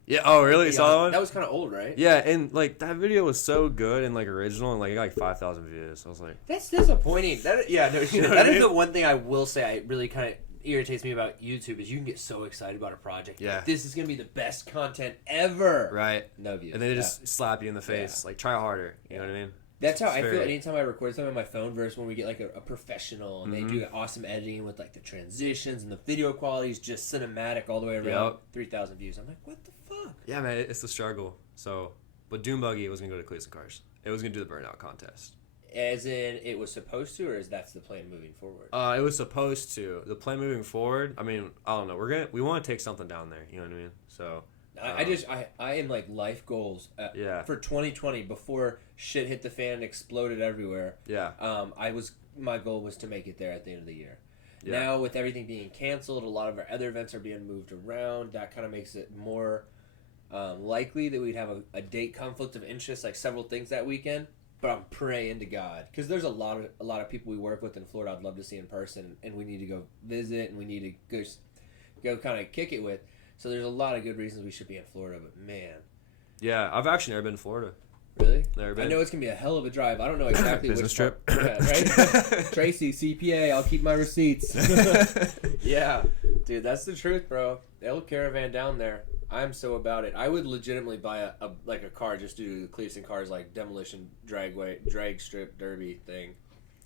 Yeah. Oh, really? You saw that one? That was kind of old, right? Yeah, and that video was so good and original, and it got 5,000 views. I was like, that's disappointing. That is the one thing I will say I really kind of irritates me about YouTube is you can get so excited about a project. Yeah. This is gonna be the best content ever. Right. No views. And they just slap you in the face. Try harder. You know what I mean? That's how I feel anytime I record something on my phone versus when we get a professional and they do awesome editing with the transitions and the video quality is just cinematic all the way around. 3,000 views. I'm like, what the fuck? Yeah, man, it's the struggle. So, but Dune Buggy was gonna go to Clearson Cars. It was gonna do the burnout contest. As in, it was supposed to, or is that's the plan moving forward? It was supposed to. The plan moving forward, I mean, I don't know. We want to take something down there. You know what I mean? So I am life goals. For 2020 before shit hit the fan and exploded everywhere. Yeah. My goal was to make it there at the end of the year. Yeah. Now with everything being canceled, a lot of our other events are being moved around. That kind of makes it more likely that we'd have a date conflict of interest, several things that weekend. But I'm praying to God because there's a lot of people we work with in Florida I'd love to see in person, and we need to go visit and we need to go kind of kick it with. So there's a lot of good reasons we should be in Florida, but man. Yeah, I've actually never been to Florida. Really? Never been. I know it's gonna be a hell of a drive. I don't know exactly business trip. Yeah, right? Tracy, CPA, I'll keep my receipts. Yeah, dude, that's the truth, bro. They'll caravan down there. I'm so about it. I would legitimately buy a car just to do the Clearson Cars demolition drag strip derby thing.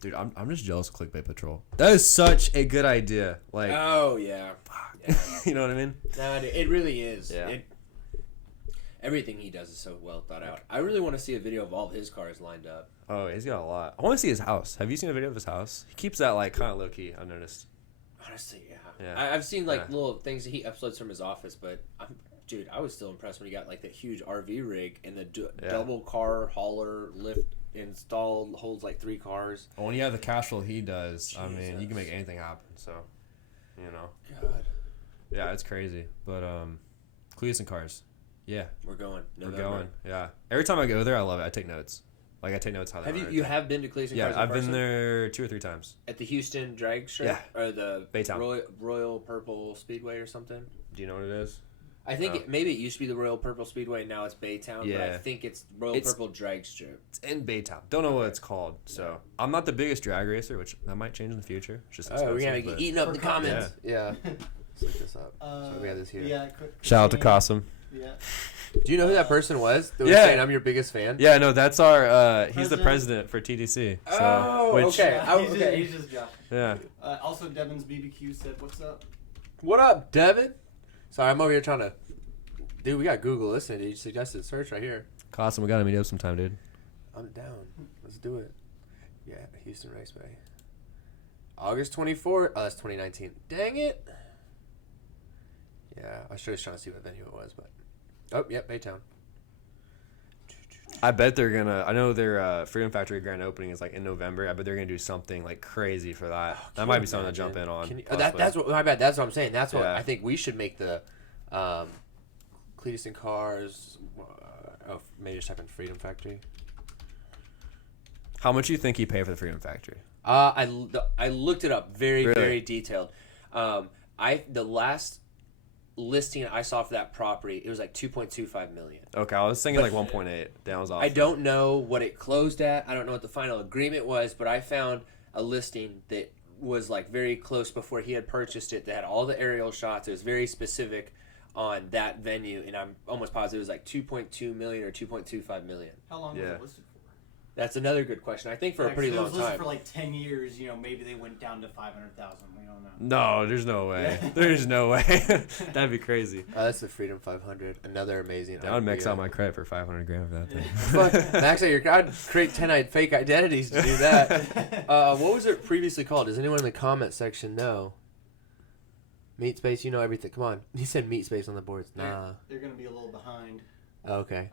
Dude, I'm just jealous of Clickbait Patrol. That is such a good idea. Like, oh yeah, you know what I mean? No, it really is. Yeah. Everything he does is so well thought out. I really want to see a video of all of his cars lined up. Oh, he's got a lot. I want to see his house. Have you seen a video of his house? He keeps that like kind of low key. I've noticed. Honestly, yeah. Yeah. I've seen like little things that he uploads from his office, but dude, I was still impressed when he got like that huge RV rig and the double car hauler lift installed, holds like 3 cars. When you have the cash flow he does, Jesus. I mean, you can make anything happen. So, you know. God. Yeah, it's crazy. But Cletus and cars. Yeah. We're going. November. We're going. Yeah. Every time I go there, I love it. I take notes. Like I take notes how they have you have been to Cletus and yeah, Cars? Yeah, I've been there 2 or 3 times. At the Houston drag strip? Yeah. Or the Baytown. Royal Purple Speedway or something? Do you know what it is? I think maybe it used to be the Royal Purple Speedway. Now it's Baytown. Yeah. But I think it's Royal Purple Drag Strip. It's in Baytown. Don't know what it's called. So I'm not the biggest drag racer, which that might change in the future. It's just we're gonna get eaten up in the comments. Yeah. Let's look this up. So we have this here. Yeah. Shout out to Qasim. Yeah. Do you know who that person was? That was saying I'm your biggest fan. Yeah, no, that's our. He's the president for TDC. So, okay. He's just Josh. Yeah. Also, Devin's BBQ said, "What's up?" What up, Devin? Sorry, I'm over here trying to. Dude, we got Google listening. Dude, you suggested search right here. Qasim, we gotta meet up sometime, dude. I'm down. Let's do it. Yeah, Houston Raceway. August 24th. Oh, that's 2019. Dang it. Yeah, I was just trying to see what venue it was, but. Oh, yep, Baytown. I bet they're gonna. I know their Freedom Factory grand opening is like in November. I bet they're gonna do something like crazy for that. That might be something to jump in on. That's what my bad. That's what I'm saying. That's what I think we should make the Cletus and Cars. Maybe just type in Freedom Factory. How much do you think he paid for the Freedom Factory? I looked it up very detailed. The last listing I saw for that property, it was like 2.25 million. Okay, I was thinking like 1.8. That was off. I don't know what it closed at. I don't know what the final agreement was, but I found a listing that was like very close before he had purchased it. That had all the aerial shots. It was very specific on that venue, and I'm almost positive it was like 2.2 million or 2.25 million. How long was it listed for? That's another good question. I think for a pretty long time. It was listed for like 10 years. You know, maybe they went down to 500,000. We don't know. No, there's no way. There's no way. That'd be crazy. That's the Freedom 500. Another amazing. I would max out my credit for 500 grand for that thing. Fuck, max out your. I'd create 10 fake identities to do that. What was it previously called? Does anyone in the comment section know? Meat Space, you know everything. Come on. He said Meat Space on the boards. Nah. They're gonna be a little behind. Okay.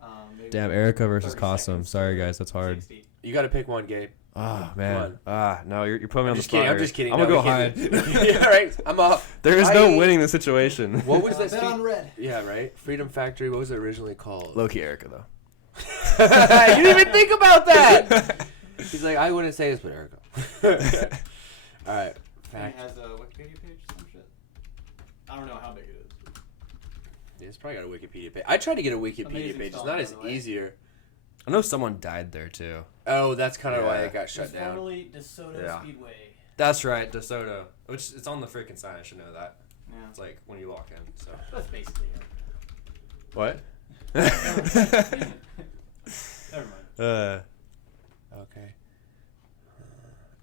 Damn, Erica versus Qasim. Sorry guys, that's hard. 60. You got to pick one, Gabe. Oh man. No, you're putting me on the spot. I'm just kidding. I'm gonna go hide. Yeah, right. I'm off. There is no winning the situation. What was that? Bet on red. Yeah, right. Freedom Factory. What was it originally called? Low key Erica though. You didn't even think about that. He's like, I wouldn't say this, but Erica. All right. He has a Wikipedia page or some shit. I don't know how big it is. It's probably got a Wikipedia page. I tried to get a Wikipedia Amazing page. It's stuff, not by as the way. easier. I know someone died there too. Oh, that's kind of why it got shut It's down. formerly DeSoto Speedway. That's right, DeSoto. Which it's on the freaking sign. I should know that. Yeah. It's like when you walk in. So. That's basically it. What? Never mind. Okay.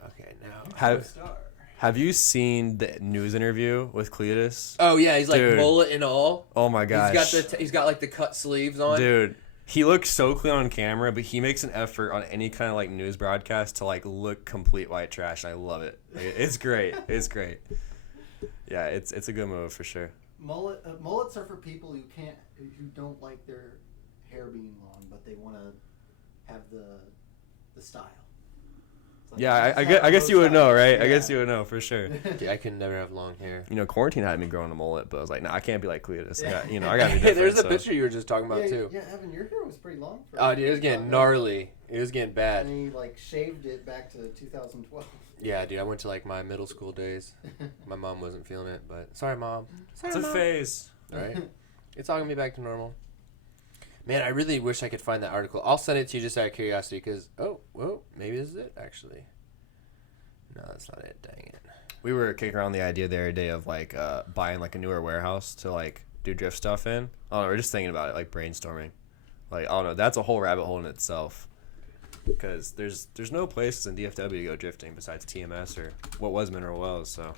Okay, now. Have you seen the news interview with Cletus? Oh yeah, he's like Dude. mullet and all. Oh my gosh. He's got like the cut sleeves on. Dude, he looks so clean on camera, but he makes an effort on any kind of like news broadcast to like look complete white trash. I love it. It's great. It's great. Yeah, it's a good move for sure. Mullets are for people who don't like their hair being long, but they want to have the style. Like, yeah, I guess you would know, right? Yeah. I guess you would know for sure. Dude, I could never have long hair. You know, quarantine had me growing a mullet, but I was like, nah, I can't be like Cletus. I gotta be different. There's a picture you were just talking about too. Yeah, Evan, your hair was pretty long. Oh, dude, it was getting gnarly. It was getting bad. And he like shaved it back to 2012. Yeah, dude, I went to like my middle school days. My mom wasn't feeling it, but sorry, mom. It's a phase. All right, it's all gonna be back to normal. Man, I really wish I could find that article. I'll send it to you just out of curiosity, because maybe this is it actually. No, that's not it. Dang it. We were kicking around the idea the other day of like buying like a newer warehouse to like do drift stuff in. I don't know, we're just thinking about it, like brainstorming. Like, I don't know, that's a whole rabbit hole in itself. because there's no places in DFW to go drifting besides TMS or what was Mineral Wells. So,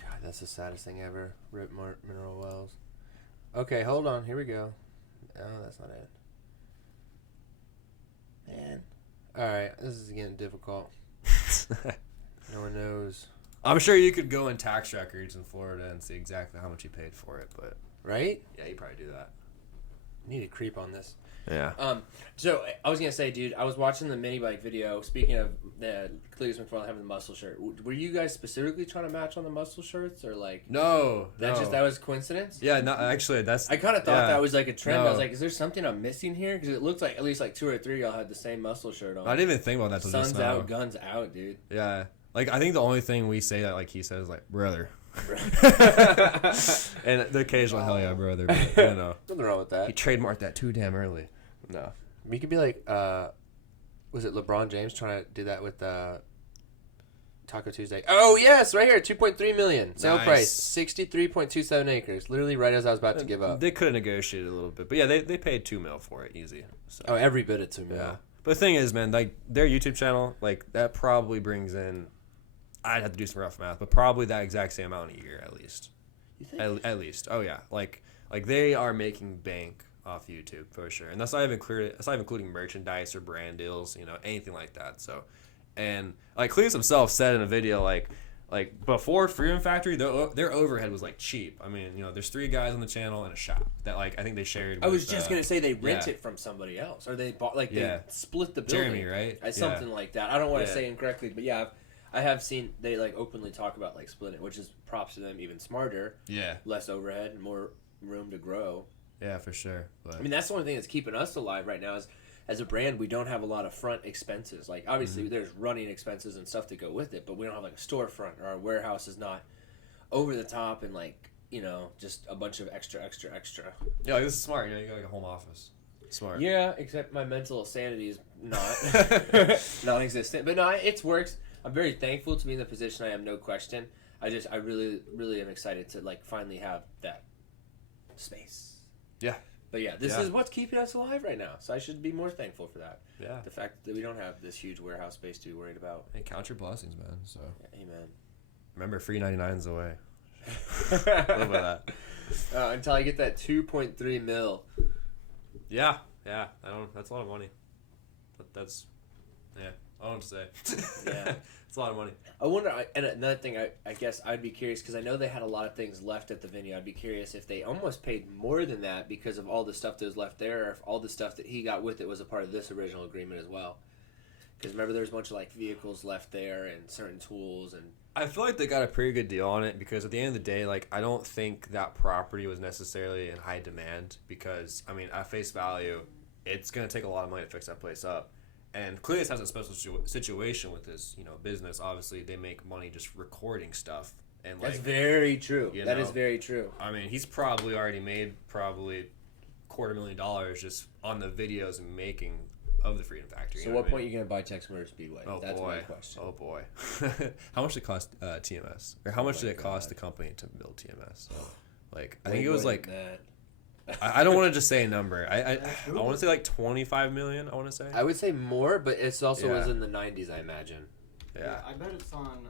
God, that's the saddest thing ever. Rip Mineral Wells. Okay, hold on. Here we go. Oh, that's not it. Man. All right, this is getting difficult. No one knows. I'm sure you could go in tax records in Florida and see exactly how much you paid for it, but right? Yeah, you probably do that. I need to creep on this. Yeah. So I was gonna say, dude, I was watching the mini bike video. Speaking of the Cletus McFarland having the muscle shirt, were you guys specifically trying to match on the muscle shirts, or like? No. That was coincidence. Yeah, no, actually, that's. I kind of thought that was like a trend. No. I was like, is there something I'm missing here? Because it looked like at least like 2 or 3 of y'all had the same muscle shirt on. I didn't even think about that till just now. Sun's out, guns out, dude. Yeah, like I think the only thing we say that like he says like brother. And the occasional hell yeah, brother. But, you know, nothing wrong with that. He trademarked that too damn early. No, we could be like, was it LeBron James trying to do that with Taco Tuesday? Oh yes, right here, 2.3 million sale price, 63.27 acres. Literally right as I was about to give up. They could have negotiated a little bit, but yeah, they paid $2 million for it, easy. So. Oh, every bit of $2 million. Yeah, but the thing is, man, like their YouTube channel, like that probably brings in. I'd have to do some rough math, but probably that exact same amount a year at least. You think? At least. Oh yeah, like they are making bank off YouTube for sure, and that's not even including merchandise or brand deals, you know, anything like that. So, and like Cletus himself said in a video, like before Freedom Factory, their overhead was like cheap. I mean, you know, there's 3 guys on the channel and a shop that like I think they shared. I was just gonna say they rent it from somebody else, or they bought they split the building. Jeremy, right? Something like that. I don't want to say incorrectly, but yeah. I have seen they like openly talk about like splitting it, which is props to them, even smarter. Yeah. Less overhead and more room to grow. Yeah, for sure. But. I mean, that's the only thing that's keeping us alive right now is as a brand, we don't have a lot of front expenses. Like obviously there's running expenses and stuff to go with it, but we don't have like a storefront, or our warehouse is not over the top and like, you know, just a bunch of extra. Yeah, like, this is smart. You know, you got like a home office. Smart. Yeah, except my mental sanity is not non-existent. But no, it works. I'm very thankful to be in the position I am, no question. I really, really am excited to like finally have that space. Yeah. But yeah, this is what's keeping us alive right now. So I should be more thankful for that. Yeah. The fact that we don't have this huge warehouse space to be worried about. Hey, count your blessings, man. So. Yeah, amen. Remember, free 99's away. What about that? Until I get that 2.3 mil. Yeah. That's a lot of money. That's. Yeah. I don't know what to say. Yeah. It's a lot of money. I wonder, and another thing, I guess I'd be curious, because I know they had a lot of things left at the venue. I'd be curious if they almost paid more than that because of all the stuff that was left there, or if all the stuff that he got with it was a part of this original agreement as well. Because remember, there's a bunch of like vehicles left there and certain tools. And I feel like they got a pretty good deal on it, because at the end of the day, like I don't think that property was necessarily in high demand, because, I mean, at face value, it's going to take a lot of money to fix that place up. And Cletus has a special situation with his, you know, business. Obviously, they make money just recording stuff. And that's very true. That is very true. I mean, he's probably already made $250,000 just on the videos and making of the Freedom Factory. So what point are you going to buy Tex Motor Speedway? Oh, that's boy. my question. Oh, boy. How much did it cost TMS? Or how much did it cost the company to build TMS? Like, I think it was like... I don't want to just say a number. I want to say like 25 million. I want to say. I would say more, but it's also was in the 90s, I imagine. Yeah, I bet it's on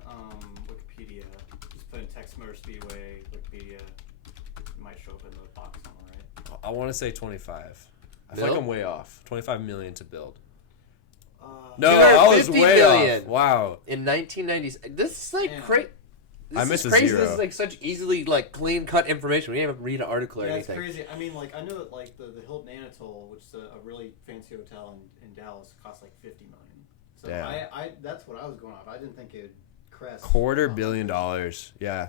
Wikipedia. Just put in Tex Motor Speedway Wikipedia. It might show up in the box somewhere, right? I want to say 25. I feel like I'm way off. 25 million to build. No, I was way off. Wow. In 1990s, this is like crazy. I missed crazy. Zero. This is like such easily like clean cut information. We didn't even read an article or anything. Yeah, it's crazy. I mean, like I know that like the Hilton Anatole, which is a really fancy hotel in Dallas, costs like $50 million. So I that's what I was going off. I didn't think it would crest $250 million. Yeah.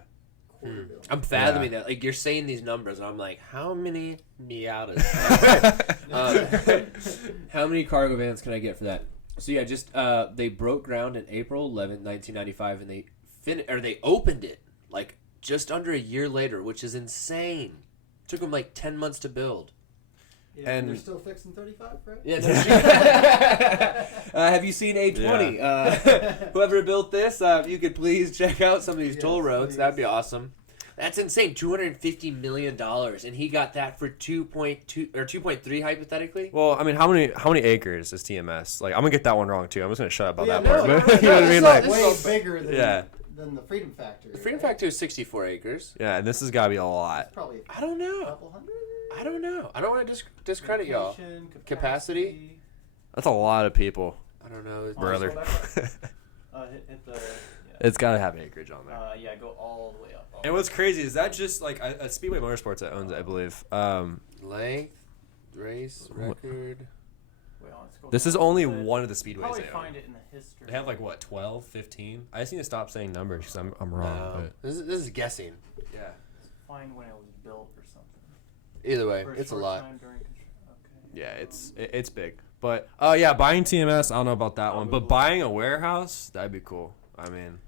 I'm fathoming that. Like you're saying these numbers, and I'm like, how many Miatas? How many cargo vans can I get for that? So yeah, just they broke ground in April 11, 1995, and they opened it like just under a year later, which is insane. It took them like 10 months to build. Yeah, and they're still fixing 35, right? Yeah. No, have you seen A20? Yeah. Whoever built this, if you could please check out some of these toll roads, that'd be awesome. That's insane. $250 million, and he got that for 2.2 or 2.3 hypothetically. Well, I mean, how many acres is TMS? Like, I'm gonna get that one wrong too. I'm just gonna shut up about that no, part. no, But, you know what I mean? Like, way bigger than than the Freedom Factory. The Freedom Factory is 64 acres. yeah, and this has got to be a lot. It's probably I don't a know. couple hundred. I don't know. I don't want to discredit y'all. Vacation, Capacity? That's a lot of people, I don't know. brother. Hit the. It's got to have acreage on there. Yeah, go all the way up. And what's crazy is that just like a Speedway Motorsports that owns it, I believe. Length, race, record. Wait, let's go This is down only a bit. one of the speedways Probably they own. find it in the history. They have like what, 12, 15? I just need to stop saying numbers because I'm wrong. No. But This is guessing. yeah. Find when it was built or something. Either way, For it's a short lot. time during okay. Yeah, it's big. But yeah, buying TMS, I don't know about that one. But buying a warehouse, that'd be cool. I mean,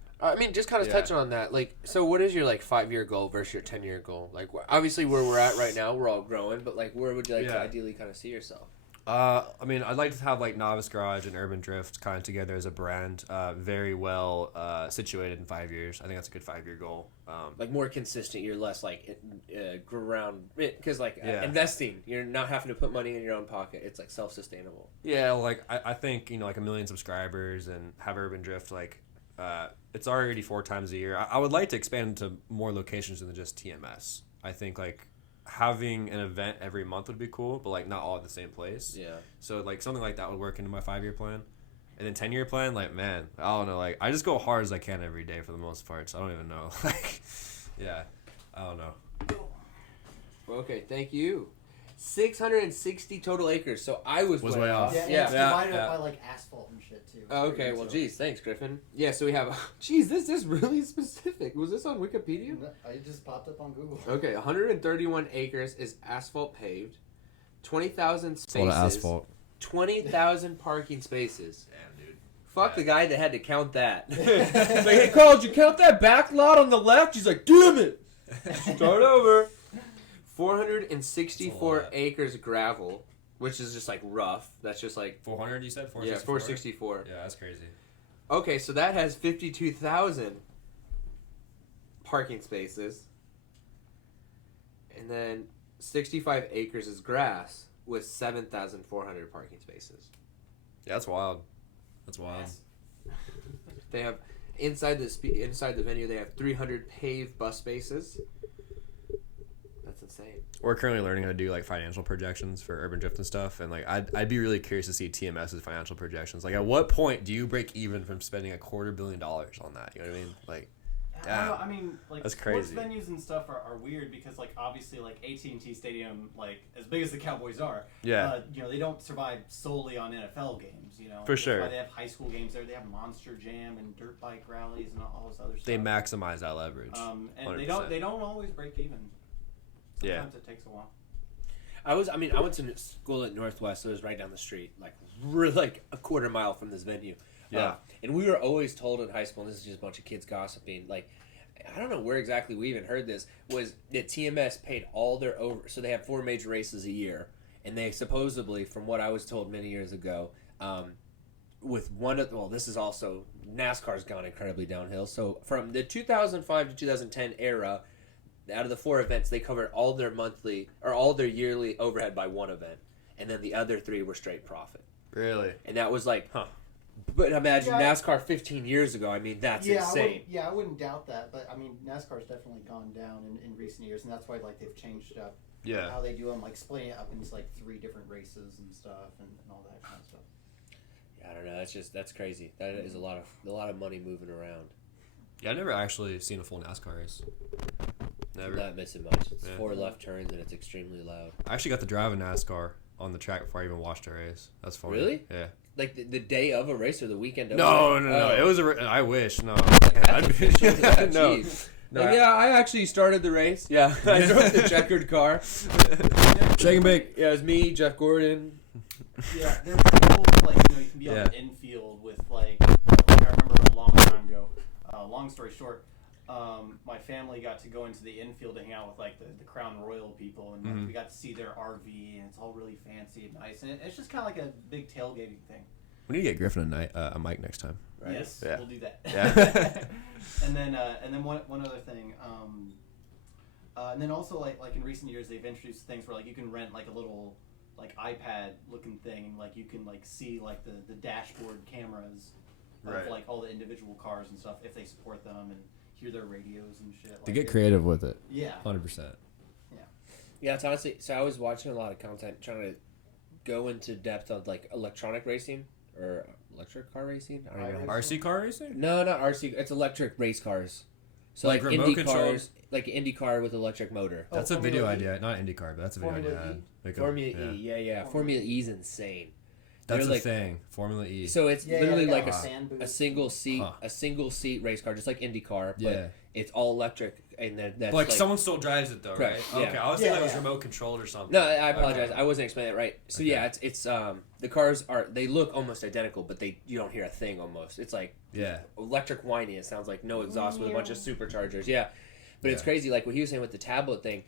just kind of touching on that. Like, so what is your like 5-year goal versus your 10-year goal? Like, obviously where we're at right now, we're all growing. But like, where would you like to ideally kind of see yourself? I mean, I'd like to have like Novice Garage and Urban Drift kind of together as a brand, very well situated in 5 years. I think that's a good 5-year goal. Like more consistent. You're less like ground because like investing. You're not having to put money in your own pocket. It's like self-sustainable. Yeah, like I think like 1 million subscribers and have Urban Drift like it's already 4 times a year. I would like to expand to more locations than just TMS. I think like having an event every month would be cool, but like not all at the same place. Yeah. So like something like that would work into my 5-year plan. And then 10-year plan, like man, I don't know, like I just go hard as I can every day for the most part. So I don't even know. Like yeah. I don't know. Okay, thank you. 660 total acres. So I was way off. Yeah, it's divided up by like asphalt and shit too. Oh, okay, well, geez, thanks, Griffin. Yeah, so we have. Geez, this is really specific. Was this on Wikipedia? I just popped up on Google. Okay, 131 acres is asphalt paved, 20,000 spaces. It's a lot of asphalt. 20,000 parking spaces. Damn, dude. Fuck the guy that had to count that. Like, hey, Carl, did you count that back lot on the left? He's like, damn it. Start over. 464 acres gravel, which is just like rough. That's just like 400. You said 464. Yeah, 464. Yeah, that's crazy. Okay, so that has 52,000 parking spaces, and then 65 acres is grass with 7,400 parking spaces. Yeah, that's wild. That's wild. Yes. They have inside the venue. They have 300 paved bus spaces. That's insane. We're currently learning how to do like financial projections for Urban Drift and stuff, and like I'd be really curious to see TMS's financial projections. Like, at what point do you break even from spending $250 million on that? You know what I mean? Like, I mean, like that's sports crazy. venues and stuff are weird because, like, obviously, like AT&T Stadium, like as big as the Cowboys are, Yeah. You know, they don't survive solely on NFL games. You know, For sure. That's why they have high school games there. They have Monster Jam and dirt bike rallies and all this other stuff. They maximize that leverage. And 100%. they don't always break even. Sometimes it takes a while. I went to school at Northwest, so it was right down the street, like really like a quarter mile from this venue. Yeah. And we were always told in high school, and this is just a bunch of kids gossiping, like, I don't know where exactly we even heard this, was that TMS paid all their so they have 4 major races a year, and they supposedly, from what I was told many years ago, with this is also, NASCAR's gone incredibly downhill, so from the 2005 to 2010 era, out of the 4 events, they covered all their yearly overhead by 1 event, and then the other 3 were straight profit. Really? And that was like, But imagine NASCAR 15 years ago. I mean, that's insane. I wouldn't doubt that. But I mean, NASCAR's definitely gone down in recent years, and that's why like they've changed up how they do them, like splitting it up into like 3 different races and stuff, and all that kind of stuff. Yeah, I don't know. That's crazy. That is a lot of money moving around. Yeah, I've never actually seen a full NASCAR race. Never. I'm not missing much. It's 4 left turns and it's extremely loud. I actually got to drive a NASCAR on the track before I even watched a race. That's funny. Really? Yeah. Like the day of a race or the weekend of No. a race? It was I wish. No. That's official. No. No. Like, yeah, I actually started the race. Yeah. I drove the checkered car. Shake and bake. Yeah, it was me, Jeff Gordon. Yeah, there's people like, you know, you can be on the infield with like I remember a long time ago. Long story short, my family got to go into the infield to hang out with like the Crown Royal people, and like, we got to see their RV, and it's all really fancy and nice, and it's just kind of like a big tailgating thing. We need to get Griffin a mic next time. Right? Yes, we'll do that. Yeah. and then one other thing. And then also like in recent years they've introduced things where like you can rent like a little like iPad looking thing, and like you can like see like the dashboard cameras of like all the individual cars and stuff if they support them, and hear their radios and shit. They get creative with it. Yeah. 100%. Yeah, it's honestly. So I was watching a lot of content trying to go into depth on like electronic racing or electric car racing. I don't know. RC car racing? No, not RC. It's electric race cars. So like remote Indy controlled? cars, like an Indy car with electric motor. That's a video idea, not IndyCar, but that's a video idea. Formula E, yeah. Formula E is insane. That's the thing, Formula E. So it's literally like a single seat race car, just like IndyCar, but it's all electric, and then that's like someone still drives it though, right? Yeah. Okay, I was thinking it was remote controlled or something. No, I apologize, I wasn't explaining it right. So it's the cars they look almost identical, but you don't hear a thing almost. It's like electric whining. It sounds like no exhaust with a bunch of superchargers. Yeah, but it's crazy. Like what he was saying with the tablet thing,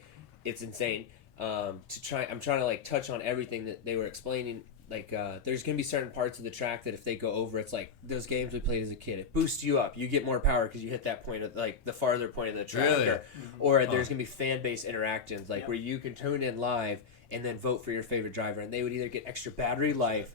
it's insane. I'm trying to like touch on everything that they were explaining. Like, there's going to be certain parts of the track that if they go over, it's like those games we played as a kid. It boosts you up. You get more power because you hit that point of, like, the farther point of the track. Really? Or there's going to be fan-based interactions, like, where you can tune in live and then vote for your favorite driver. And they would either get extra battery life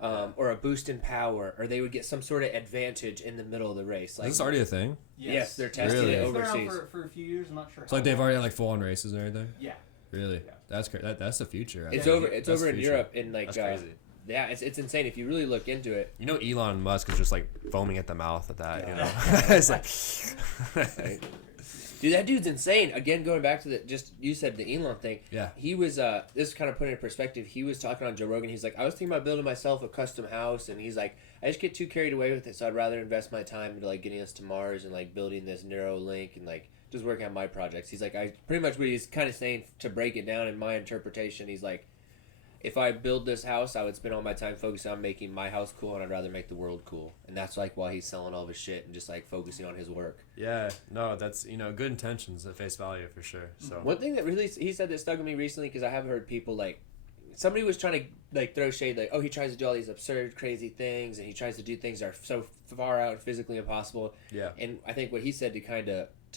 or a boost in power, or they would get some sort of advantage in the middle of the race. Like, is this already a thing? Yes, they're testing it overseas. It's been out for a few years. I'm not sure. It's like they've already had, like, full-on races and everything? Yeah. Really? Yeah. That's great. That's the future. It's over in Europe, in, like... That's crazy. Yeah, it's insane if you really look into it. You know, Elon Musk is just like foaming at the mouth at that. You know, it's like, right. Dude, that dude's insane. Again, going back to you said the Elon thing. Yeah. He was this kind of put in perspective. He was talking on Joe Rogan. He's like, I was thinking about building myself a custom house, and he's like, I just get too carried away with it, so I'd rather invest my time into like getting us to Mars and like building this Neuralink and like just working on my projects. He's like, I pretty much what he's kind of saying to break it down in my interpretation. He's like, if I build this house, I would spend all my time focusing on making my house cool, and I'd rather make the world cool. And that's like why he's selling all of his shit and just like focusing on his work. Yeah, no, that's good intentions at face value for sure. So one thing that really he said that stuck with me recently, because I have heard people like somebody was trying to like throw shade like, oh, he tries to do all these absurd, crazy things, and he tries to do things that are so far out and physically impossible. Yeah. And I think what he said to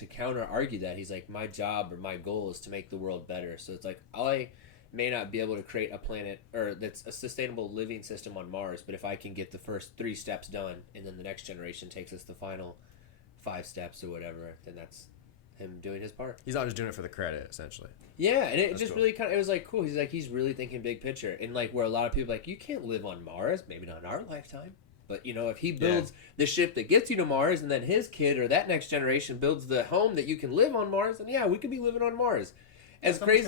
counter argue that, he's like, my job or my goal is to make the world better. So it's like I may not be able to create a planet or that's a sustainable living system on Mars, but if I can get the first 3 steps done and then the next generation takes us the final 5 steps or whatever, then that's him doing his part. He's not just doing it for the credit, essentially. Yeah, and it that's just cool. really it was like cool. He's like, he's really thinking big picture, and like where a lot of people are like, you can't live on Mars, maybe not in our lifetime, but you know, if he builds the ship that gets you to Mars, and then his kid or that next generation builds the home that you can live on Mars, then yeah, we could be living on Mars. As crazy,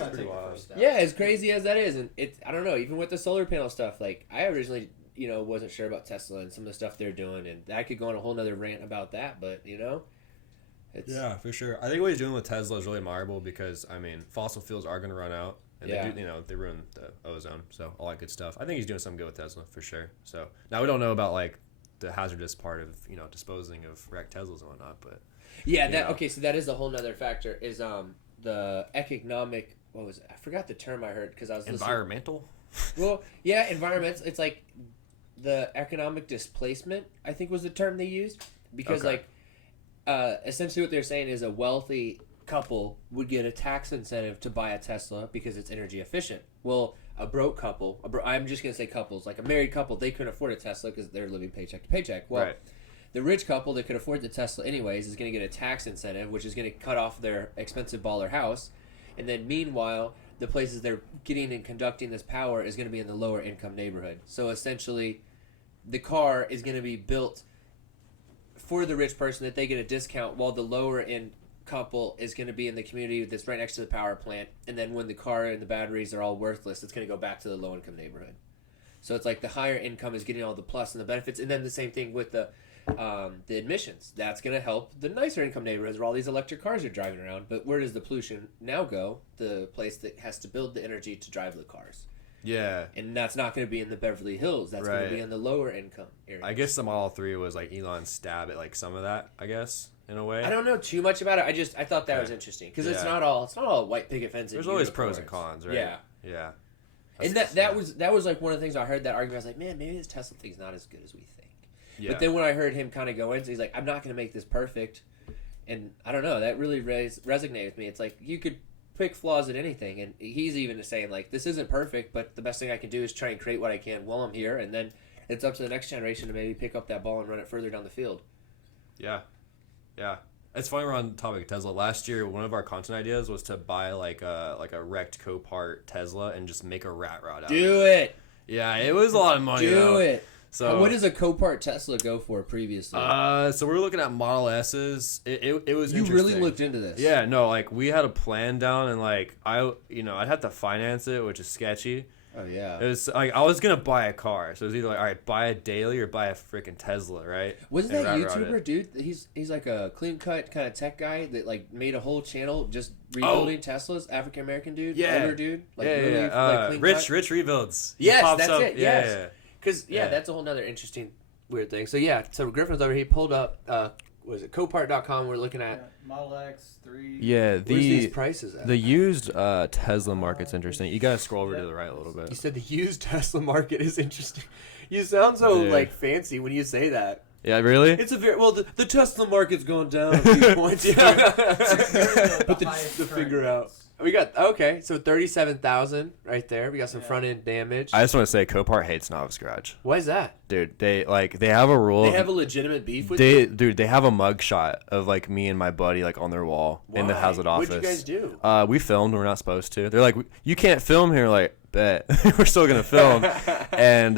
as crazy as that is, and I don't know, even with the solar panel stuff, like I originally, wasn't sure about Tesla and some of the stuff they're doing, and I could go on a whole nother rant about that, but yeah, for sure. I think what he's doing with Tesla is really admirable because I mean, fossil fuels are going to run out, and they ruin the ozone, so all that good stuff. I think he's doing something good with Tesla for sure. So now we don't know about like the hazardous part of disposing of wrecked Teslas and whatnot, but okay, so that is a whole nother factor is the economic, what was it? I forgot the term I heard because I was environmental. Well, yeah, environmental. It's like the economic displacement, I think was the term they used, because essentially what they're saying is a wealthy couple would get a tax incentive to buy a Tesla because it's energy efficient. Well, a broke couple, I'm just gonna say couples, like a married couple, they couldn't afford a Tesla because they're living paycheck to paycheck. Well, the rich couple that could afford the Tesla anyways is going to get a tax incentive, which is going to cut off their expensive baller house. And then meanwhile, the places they're getting and conducting this power is going to be in the lower income neighborhood. So essentially, the car is going to be built for the rich person that they get a discount, while the lower end couple is going to be in the community that's right next to the power plant. And then when the car and the batteries are all worthless, it's going to go back to the low income neighborhood. So it's like the higher income is getting all the plus and the benefits. And then the same thing with the emissions. That's going to help the nicer income neighborhoods where all these electric cars are driving around. But where does the pollution now go? The place that has to build the energy to drive the cars. Yeah. And that's not going to be in the Beverly Hills. That's going to be in the lower income areas. I guess the Model 3 was like Elon's stab at like some of that, I guess, in a way. I don't know too much about it. I thought that was interesting because it's not all white picket fence. There's always pros and cons, right? Yeah. Yeah. And that was like one of the things I heard that argument. I was like, man, maybe this Tesla thing's not as good as we think. Yeah. But then when I heard him kind of go into, he's like, I'm not going to make this perfect. And I don't know, that really resonated with me. It's like you could pick flaws at anything, and he's even saying like, this isn't perfect, but the best thing I can do is try and create what I can while I'm here, and then it's up to the next generation to maybe pick up that ball and run it further down the field. Yeah. It's funny we're on the topic of Tesla. Last year, one of our content ideas was to buy like a wrecked Copart Tesla and just make a rat rod out of it. Do it. Yeah, it was a lot of money. Do it. So what does a Copart Tesla go for previously? So we were looking at Model S's. It was you really looked into this. Yeah, no, like we had a plan down, and like I'd have to finance it, which is sketchy. Oh yeah. It was like I was gonna buy a car, so it was either like, all right, buy a daily or buy a freaking Tesla, right? Wasn't that YouTuber dude? He's like a clean cut kind of tech guy that like made a whole channel just rebuilding Teslas. African American dude, older dude, like really like rich rebuilds. Yes, pops that's up. it. Yeah, yes, because that's a whole nother interesting weird thing. So so Griffin's over. He pulled up. Was it Copart.com? We're looking at Model X 3. Yeah, where's these prices at? The used Tesla market's interesting. You gotta scroll over to the right a little bit. You said the used Tesla market is interesting. You sound so like fancy when you say that. Yeah, really? It's a very the Tesla market's going down a few points. Put the figure out. We got so 37,000 right there. We got some front end damage. I just want to say Copart hates Novice Garage. Why is that? Dude, they have a rule. They have a legitimate beef with you? Dude, they have a mug shot of like me and my buddy like on their wall in the Hazard office. What'd you guys do? We filmed. We're not supposed to. They're like, you can't film here. Like, bet. We're still gonna film. And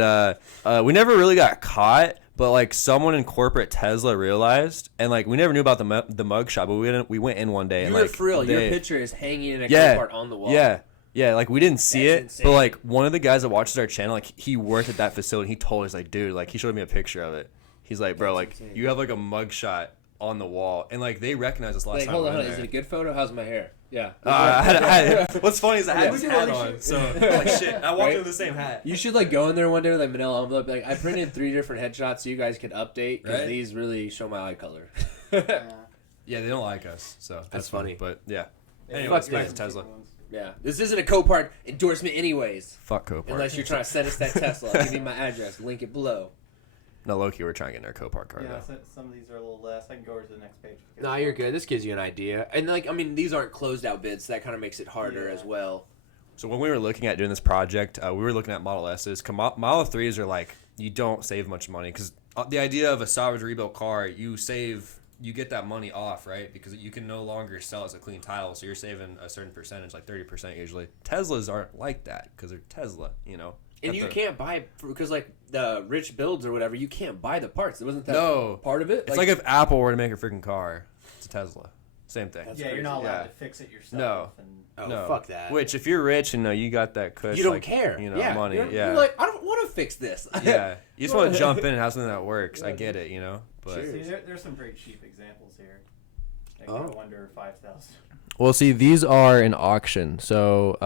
we never really got caught. But like someone in corporate Tesla realized, and like we never knew about the mug shot, but we went in one day and like for real. Your picture is hanging in a Copart on the wall. Yeah, like we didn't see it, insane. but like one of the guys that watches our channel, like he worked at that facility. He told us like, dude, like he showed me a picture of it. He's like, bro, like you have like a mug shot on the wall, and like they recognized us last time. Hold on, is it a good photo? How's my hair? Yeah. What's funny is I had this hat on, so like shit. I walked in with the same hat. You should like go in there one day with like manila envelope. Like I printed 3 different headshots so you guys could update because these really show my eye color. Yeah, they don't like us, so that's funny. But yeah. Anyways, back to Tesla. Yeah, this isn't a Copart endorsement, anyways. Fuck Copart. Unless you're trying to send us that Tesla, I'll give you my address. Link it below. No, low-key, we're trying to get in our Copart car. Yeah, some of these are a little less. I can go over to the next page. No, you're good. This gives you an idea. And, like, I mean, these aren't closed-out bids, so that kind of makes it harder as well. So when we were looking at doing this project, we were looking at Model S's. Model 3s are, like, you don't save much money. Because the idea of a salvage rebuilt car, you get that money off, right? Because you can no longer sell as a clean title, so you're saving a certain percentage, like 30% usually. Teslas aren't like that because they're Tesla, you know? And you can't buy, because like the rich builds or whatever, you can't buy the parts. It wasn't that part of it? It's like if Apple were to make a freaking car, it's a Tesla. Same thing. You're not allowed to fix it yourself. No. Fuck that. Which, if you're rich and you got that cush, you don't care. You know, money. You're like, I don't want to fix this. Yeah. You just want to jump in and have something that works. I get it, you know? But see, there's some very cheap examples here. Like under 5,000. Well, see, these are an auction. So,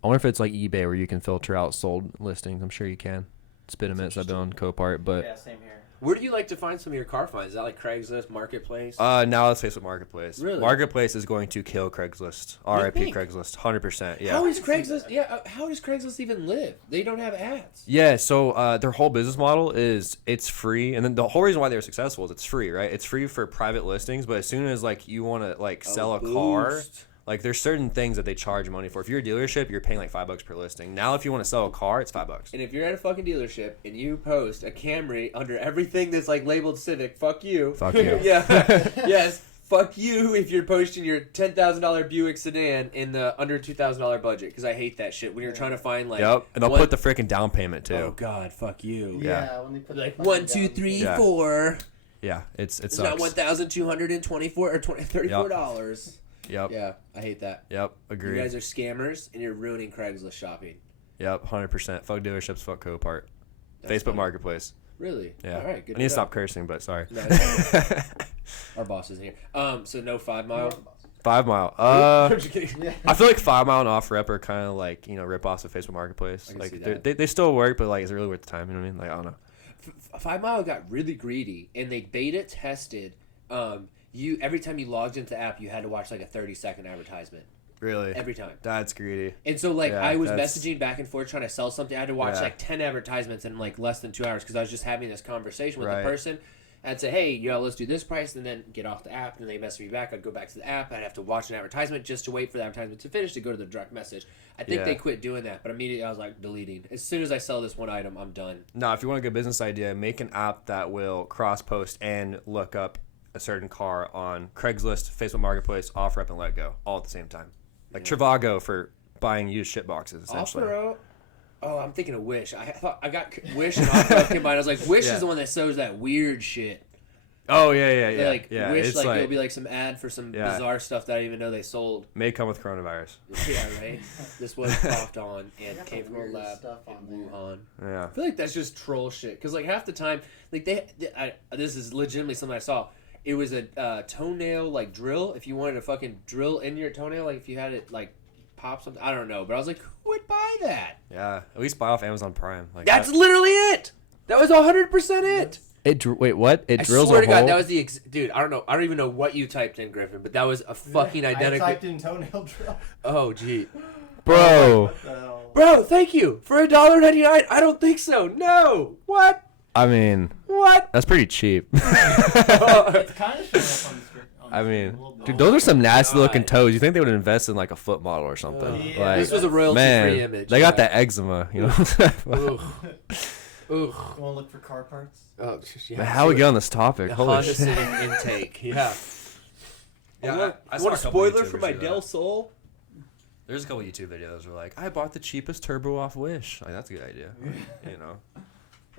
I wonder if it's like eBay where you can filter out sold listings. I'm sure you can. It's been a minute since I've been on Copart, but yeah, same here. Where do you like to find some of your car finds? Is that like Craigslist, Marketplace? Now let's face it, Marketplace. Really? Marketplace is going to kill Craigslist. RIP Craigslist, 100%. Yeah. How is Craigslist? Yeah, how does Craigslist even live? They don't have ads. Yeah, so their whole business model is it's free, and then the whole reason why they're successful is it's free, right? It's free for private listings, but as soon as like you want to like sell a car. Like, there's certain things that they charge money for. If you're a dealership, you're paying like $5 per listing. Now, if you want to sell a car, it's $5. And if you're at a fucking dealership and you post a Camry under everything that's like labeled Civic, fuck you. Fuck you. Yeah. Yes. Fuck you if you're posting your $10,000 Buick sedan in the under $2,000 budget, because I hate that shit when you're trying to find like. Yep, and they'll put the freaking down payment too. Oh God, fuck you. Yeah, when they put like 1, 2, 3, 4. Yeah, it's not $1,224 or $34. Yep. Yeah, I hate that. Yep, agree. You guys are scammers, and you're ruining Craigslist shopping. Yep, 100%. Fuck dealerships, fuck Copart. Facebook funny. Marketplace. Really? Yeah. All right, good. I need to stop cursing, but sorry. No, our boss isn't here. So no 5 Mile? 5 Mile. I'm just kidding. I feel like 5 Mile and Off Rep are kind of like, rip-offs of Facebook Marketplace. Like, they still work, but like, is it really worth the time? You know what I mean? Like, I don't know. 5 Mile got really greedy, and they beta tested. Every time you logged into the app, you had to watch like a 30-second advertisement. Really? Every time. That's greedy. And so like I was messaging back and forth trying to sell something. I had to watch like 10 advertisements in like less than 2 hours because I was just having this conversation with the person. I'd say, hey, let's do this price, and then get off the app, and they message me back. I'd go back to the app. I'd have to watch an advertisement just to wait for the advertisement to finish to go to the direct message. I think they quit doing that, but immediately I was like, deleting. As soon as I sell this one item, I'm done. No, if you want a good business idea, make an app that will cross-post and look up a certain car on Craigslist, Facebook Marketplace, OfferUp, and Let Go all at the same time. Like Trivago for buying used shit boxes, essentially. Oh, I'm thinking of Wish. I got Wish and OfferUp combined. I was like, Wish is the one that shows that weird shit. Oh, yeah. Like, Wish, like, it'll be like some ad for some bizarre stuff that I didn't even know they sold. May come with coronavirus. Yeah, right? This was popped on and came from a lab in Wuhan. Yeah. I feel like that's just troll shit. Because, like, half the time, like, this is legitimately something I saw. It was a toenail, like, drill. If you wanted to fucking drill into your toenail, like, if you had it, like, pop something. I don't know. But I was like, who would buy that? Yeah. At least buy off Amazon Prime. Like that's literally it. That was 100% it. Wait, what? It drills a hole? I swear to God, that was the dude. I don't know. I don't even know what you typed in, Griffin, but that was a fucking identical. I typed in toenail drill. Oh, gee, bro. Bro, thank you for $1.99. I don't think so. No. What? I mean, what? That's pretty cheap. It's kind of showing up on the screen. I mean, dude, those are some nasty looking toes. You think they would invest in like a foot model or something? Yeah. Like, This was a royalty-free image. They got that eczema, you know. Ugh. You want to look for car parts? Oh, yeah. Man, how we get on this topic? The Holy Honda shit! Civic intake. Yeah. I want a spoiler for my Del Sol? There's a couple YouTube videos where like, I bought the cheapest turbo off Wish. Like that's a good idea. You know.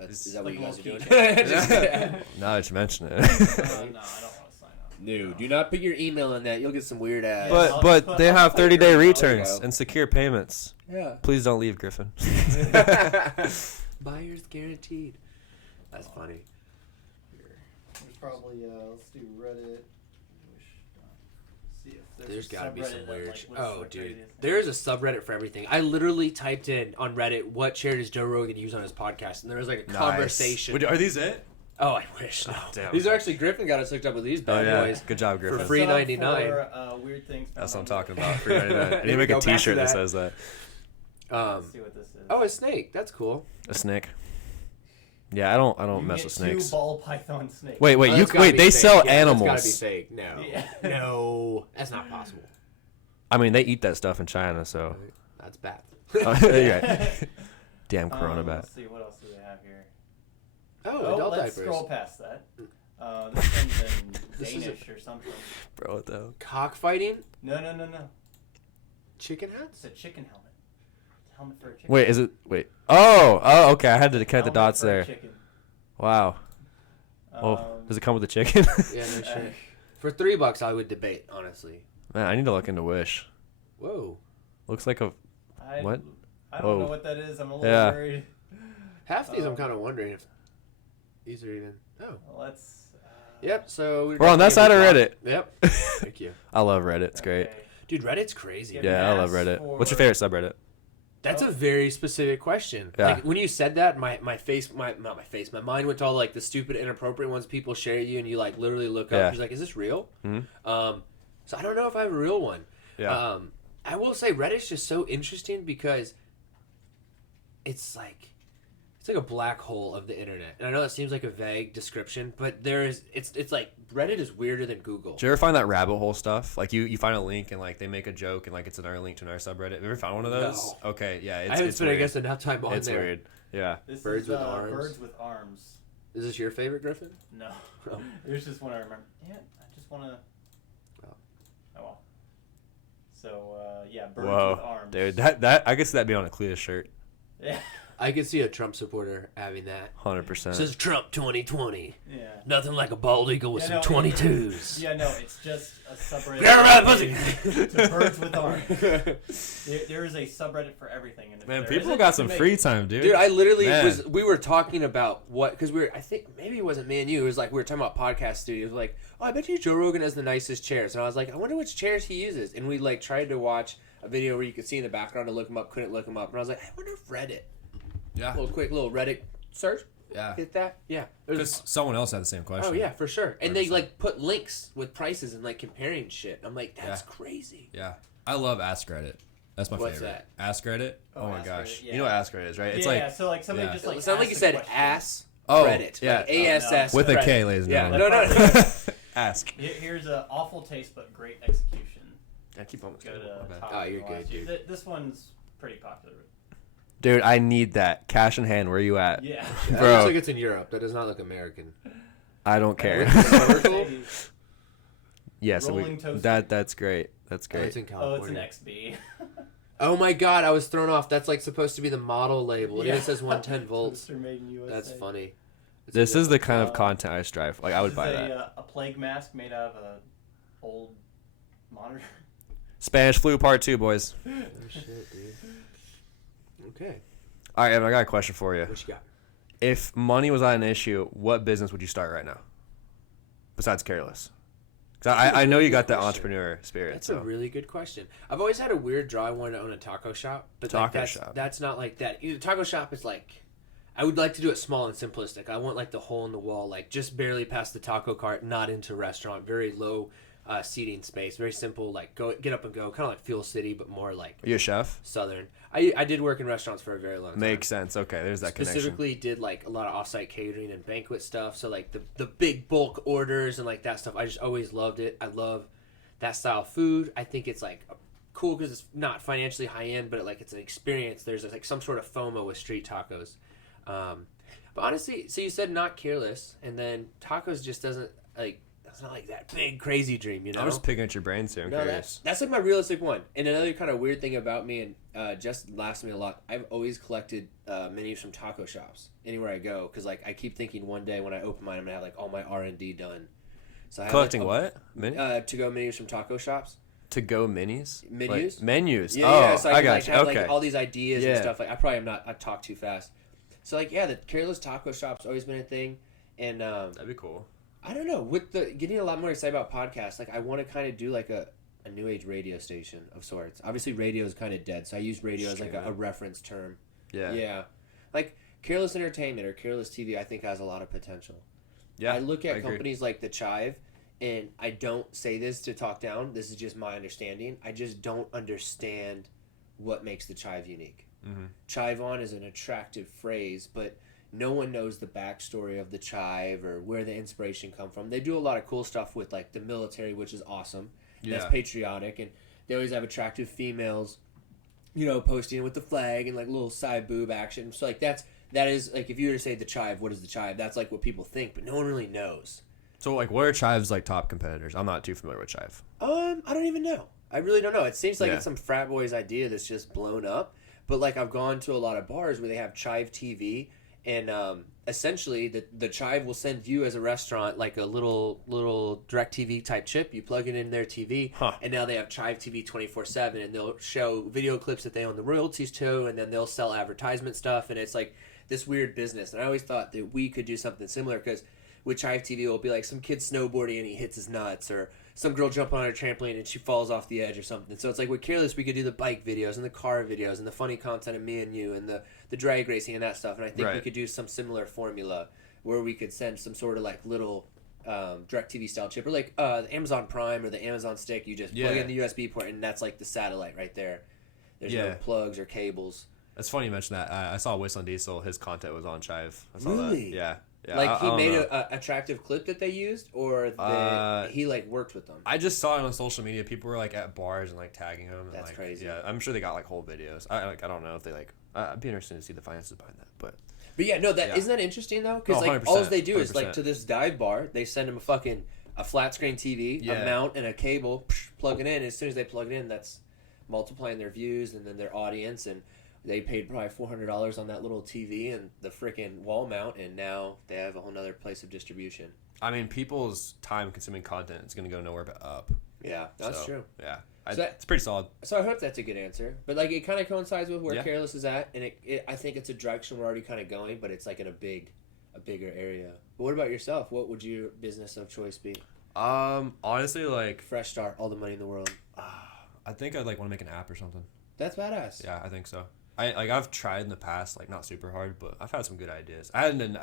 Is that what you guys are doing? Now that you mention it. No, I don't want to sign up. No, do not put your email in that. You'll get some weird ads. But they have 30-day returns and secure payments. Yeah. Please don't leave, Griffin. Buyers guaranteed. That's funny. There's probably let's do Reddit. See if There's gotta be some weird shit. Like, Oh, dude. There's a subreddit for everything. I literally typed in on Reddit, what chair does Joe Rogan use on his podcast? And there was like a conversation. Are these it? Oh, I wish. No. Damn. These are actually, Griffin got us hooked up with these bad boys. Good job, Griffin. For free $3.99. Weird things. That's what I'm talking about. Free $3.99. I need to make a t-shirt that says that. Let's see what this is. Oh, a snake. That's cool. A snake. Yeah, I don't mess with snakes. 2 ball python snakes. Wait, they sell animals. That's gotta be fake. No. No. That's not possible. I mean, they eat that stuff in China, so. That's bad. Yeah. Damn corona bat. Let's see, what else do we have here? Oh, adult let's diapers. scroll past that. This one's in This is Danish or something. Bro, what the hell? Cockfighting? No. Chicken hats? It's a chicken helmet. Helmet for a chicken. Wait, is it? Wait. Oh, okay. I had to connect the dots for a there. chicken. Wow. Oh, does it come with a chicken? Yeah, no shit. For $3, I would debate, honestly. Man, I need to look into Wish. Whoa. Looks like a. What? I don't know Whoa. what that is. I'm a little worried. Half these I'm kind of wondering if these are even. Oh. Well, let's. Yep, so. We're on that side of Reddit. Yep. Thank you. I love Reddit. It's great. Okay. Dude, Reddit's crazy. Yeah, I love Reddit. What's your favorite subreddit? That's a very specific question. Yeah. Like when you said that, my mind went to all like the stupid, inappropriate ones people share you, and you like literally look up. You're like, is this real? Mm-hmm. So I don't know if I have a real one. Yeah. I will say Reddit's just so interesting because it's like a black hole of the internet. And I know that seems like a vague description, but it's like Reddit is weirder than Google. Did you ever find that rabbit hole stuff? Like you find a link and like they make a joke and like it's another link to another subreddit. Have you ever found one of those? No. Okay, yeah. I haven't spent, I guess, enough time on it's there. weird. Yeah. This Birds is, with arms. Birds with arms. Is this your favorite, Griffin? No. There's just one I remember. Yeah, I just want to. Oh well. So yeah, birds with arms. Dude, that I guess that'd be on a Clea shirt. Yeah. I could see a Trump supporter having that. 100%. Says Trump 2020. Yeah. Nothing like a bald eagle with some 22s. Yeah, no, it's just a subreddit. Get around, pussy. To birds with arms. There is a subreddit for everything. And Man, people got some free time, dude. Dude, I literally we were talking about because I think maybe it wasn't me and you. It was like we were talking about podcast studios. Like, oh, I bet you Joe Rogan has the nicest chairs. And I was like, I wonder which chairs he uses. And we like tried to watch a video where you could see in the background to look him up, couldn't look him up. And I was like, I wonder if Reddit. Yeah. A little Reddit search. Yeah. Hit that. Yeah. Because someone else had the same question. Oh yeah, for sure. And 100%. they like put links with prices and like comparing shit. I'm like, that's crazy. Yeah. I love Ask Reddit. That's my What's favorite. that? Ask Reddit. Oh my Ask gosh. Reddit, yeah. You know what Ask Reddit is, right? It's yeah, so like somebody just like it sounds like you said question. ass. Reddit. Yeah. Like ASS. With Reddit. a K, ladies and Yeah. gentlemen. No. Ask. Here's a awful taste but great execution. Yeah, keep on. Go to top Oh, you're of the good, list. dude. This one's pretty popular. Dude, I need that. Cash in hand, where you at? Yeah. That Bro. looks like it's in Europe. That does not look American. I don't care. Yeah, so Rolling toaster. that's great. That's Oh, great. it's in Oh, it's an California. XB. Oh my god, I was thrown off. That's like supposed to be the model label. Yeah. And it says 110 volts. Toaster made in USA. That's funny. This is the kind of content I strive for. Like, I would This buy is that. a plague mask made out of a old monitor. Spanish flu part 2, boys. Oh shit, dude. Okay. All right, Evan, I got a question for you. What you got? If money was not an issue, what business would you start right now? Besides Kareless. 'Cause I know you got that entrepreneur spirit. That's so. a really good question. I've always had a weird draw. I wanted to own a taco shop, but like that's not like that. Taco shop is like, I would like to do it small and simplistic. I want like the hole in the wall, like just barely past the taco cart, not into restaurant, very low seating space, very simple, like get up and go, kind of like Fuel City, but more like. Are you a chef? Southern. I did work in restaurants for a very long time. Makes sense. Okay, there's that connection. Specifically did like a lot of offsite catering and banquet stuff. So like the big bulk orders and like that stuff. I just always loved it. I love that style of food. I think it's like cool because it's not financially high end, but like it's an experience. There's like some sort of FOMO with street tacos. But honestly, so you said not Kareless, and then tacos just doesn't like. It's not like that big crazy dream, you know. I'm just picking at your brains here. I'm curious. That's like my realistic one. And another kind of weird thing about me, and just laughs at me a lot. I've always collected menus from taco shops anywhere I go, because like I keep thinking one day when I open mine, I'm gonna have like all my R&D done. So I have, Collecting like, what? to go menus from taco shops. To go minis? Menus. Like, menus. Yeah, oh, yeah. So I got like, you. have Okay. like all these ideas and Yeah. stuff. Like I probably am not. I talk too fast. So like yeah, the Kareless taco shop's always been a thing, and That'd be cool. I don't know, with the getting a lot more excited about podcasts, like I want to kind of do like a new age radio station of sorts. Obviously radio is kind of dead, so I use radio as like a reference term. Yeah, like Kareless Entertainment or Kareless TV I think has a lot of potential. Yeah, I look at companies like the Chive, and I don't say this to talk down, this is just my understanding, I just don't understand what makes the Chive unique. Chive on is an attractive phrase, but no one knows the backstory of the Chive or where the inspiration come from. They do a lot of cool stuff with like the military, which is awesome. Yeah. That's patriotic, and they always have attractive females, you know, posting with the flag and like little side boob action. So like that is like, if you were to say the Chive, what is the Chive? That's like what people think, but no one really knows. So like, what are Chive's like top competitors? I'm not too familiar with Chive. I don't even know. I really don't know. It seems like it's some frat boy's idea that's just blown up. But like I've gone to a lot of bars where they have Chive TV. And essentially, the Chive will send you as a restaurant like a little DirecTV type chip. You plug it in their TV, and now they have Chive TV 24/7, and they'll show video clips that they own the royalties to, and then they'll sell advertisement stuff, and it's like this weird business. And I always thought that we could do something similar, because with Chive TV, it'll be like some kid snowboarding and he hits his nuts, or some girl jumping on a trampoline and she falls off the edge or something. So it's like with Kareless, we could do the bike videos and the car videos and the funny content of me and you and the drag racing and that stuff. And I think we could do some similar formula where we could send some sort of like little DirecTV style chip, or like the Amazon Prime or the Amazon Stick. You just plug in the USB port, and that's like the satellite right there. There's no plugs or cables. It's funny you mentioned that. I saw Whistling Diesel. His content was on Chive. I saw Really? That. Yeah. Yeah, like he made a attractive clip that they used, or he like worked with them. I just saw it on social media. People were like at bars and like tagging him. And, That's like, crazy. Yeah, I'm sure they got like whole videos. I don't know if they like. I'd be interested to see the finances behind that, but. But yeah, no, isn't that interesting though? Because like all they do is like to this dive bar, they send them a flat screen TV, a mount, and a cable. Plug it in. And as soon as they plug it in, that's multiplying their views and then their audience, and they paid probably $400 on that little TV and the freaking wall mount, and now they have a whole nother place of distribution. I mean, people's time-consuming content is going to go nowhere but up. Yeah, that's true. Yeah, it's pretty solid. So I hope that's a good answer. But like, it kind of coincides with where Kareless is at, and I think it's a direction we're already kind of going, but it's like in a bigger area. But what about yourself? What would your business of choice be? Honestly, like fresh start, all the money in the world. I think I'd like want to make an app or something. That's badass. Yeah, I think so. I've tried in the past, like not super hard, but I've had some good ideas. I had an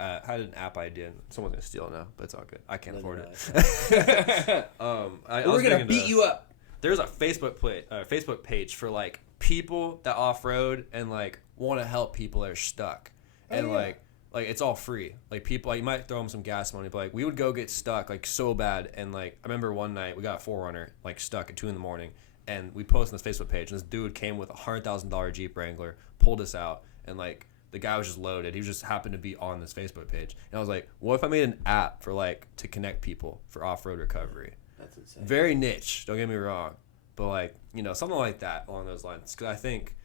app idea, and someone's gonna steal it now, but it's all good. I can't afford it. We're gonna beat you up. There's a Facebook page for like people that off road and like want to help people that are stuck, and like like it's all free. Like people, like, you might throw them some gas money, but like we would go get stuck like so bad. And like I remember one night we got a 4Runner like stuck at 2 a.m. and we posted on this Facebook page, and this dude came with a $100,000 Jeep Wrangler, pulled us out, and like the guy was just loaded. He just happened to be on this Facebook page, and I was like, what if I made an app for like to connect people for off-road recovery? That's insane. Very niche, don't get me wrong, but like, you know, something like that along those lines, because I think,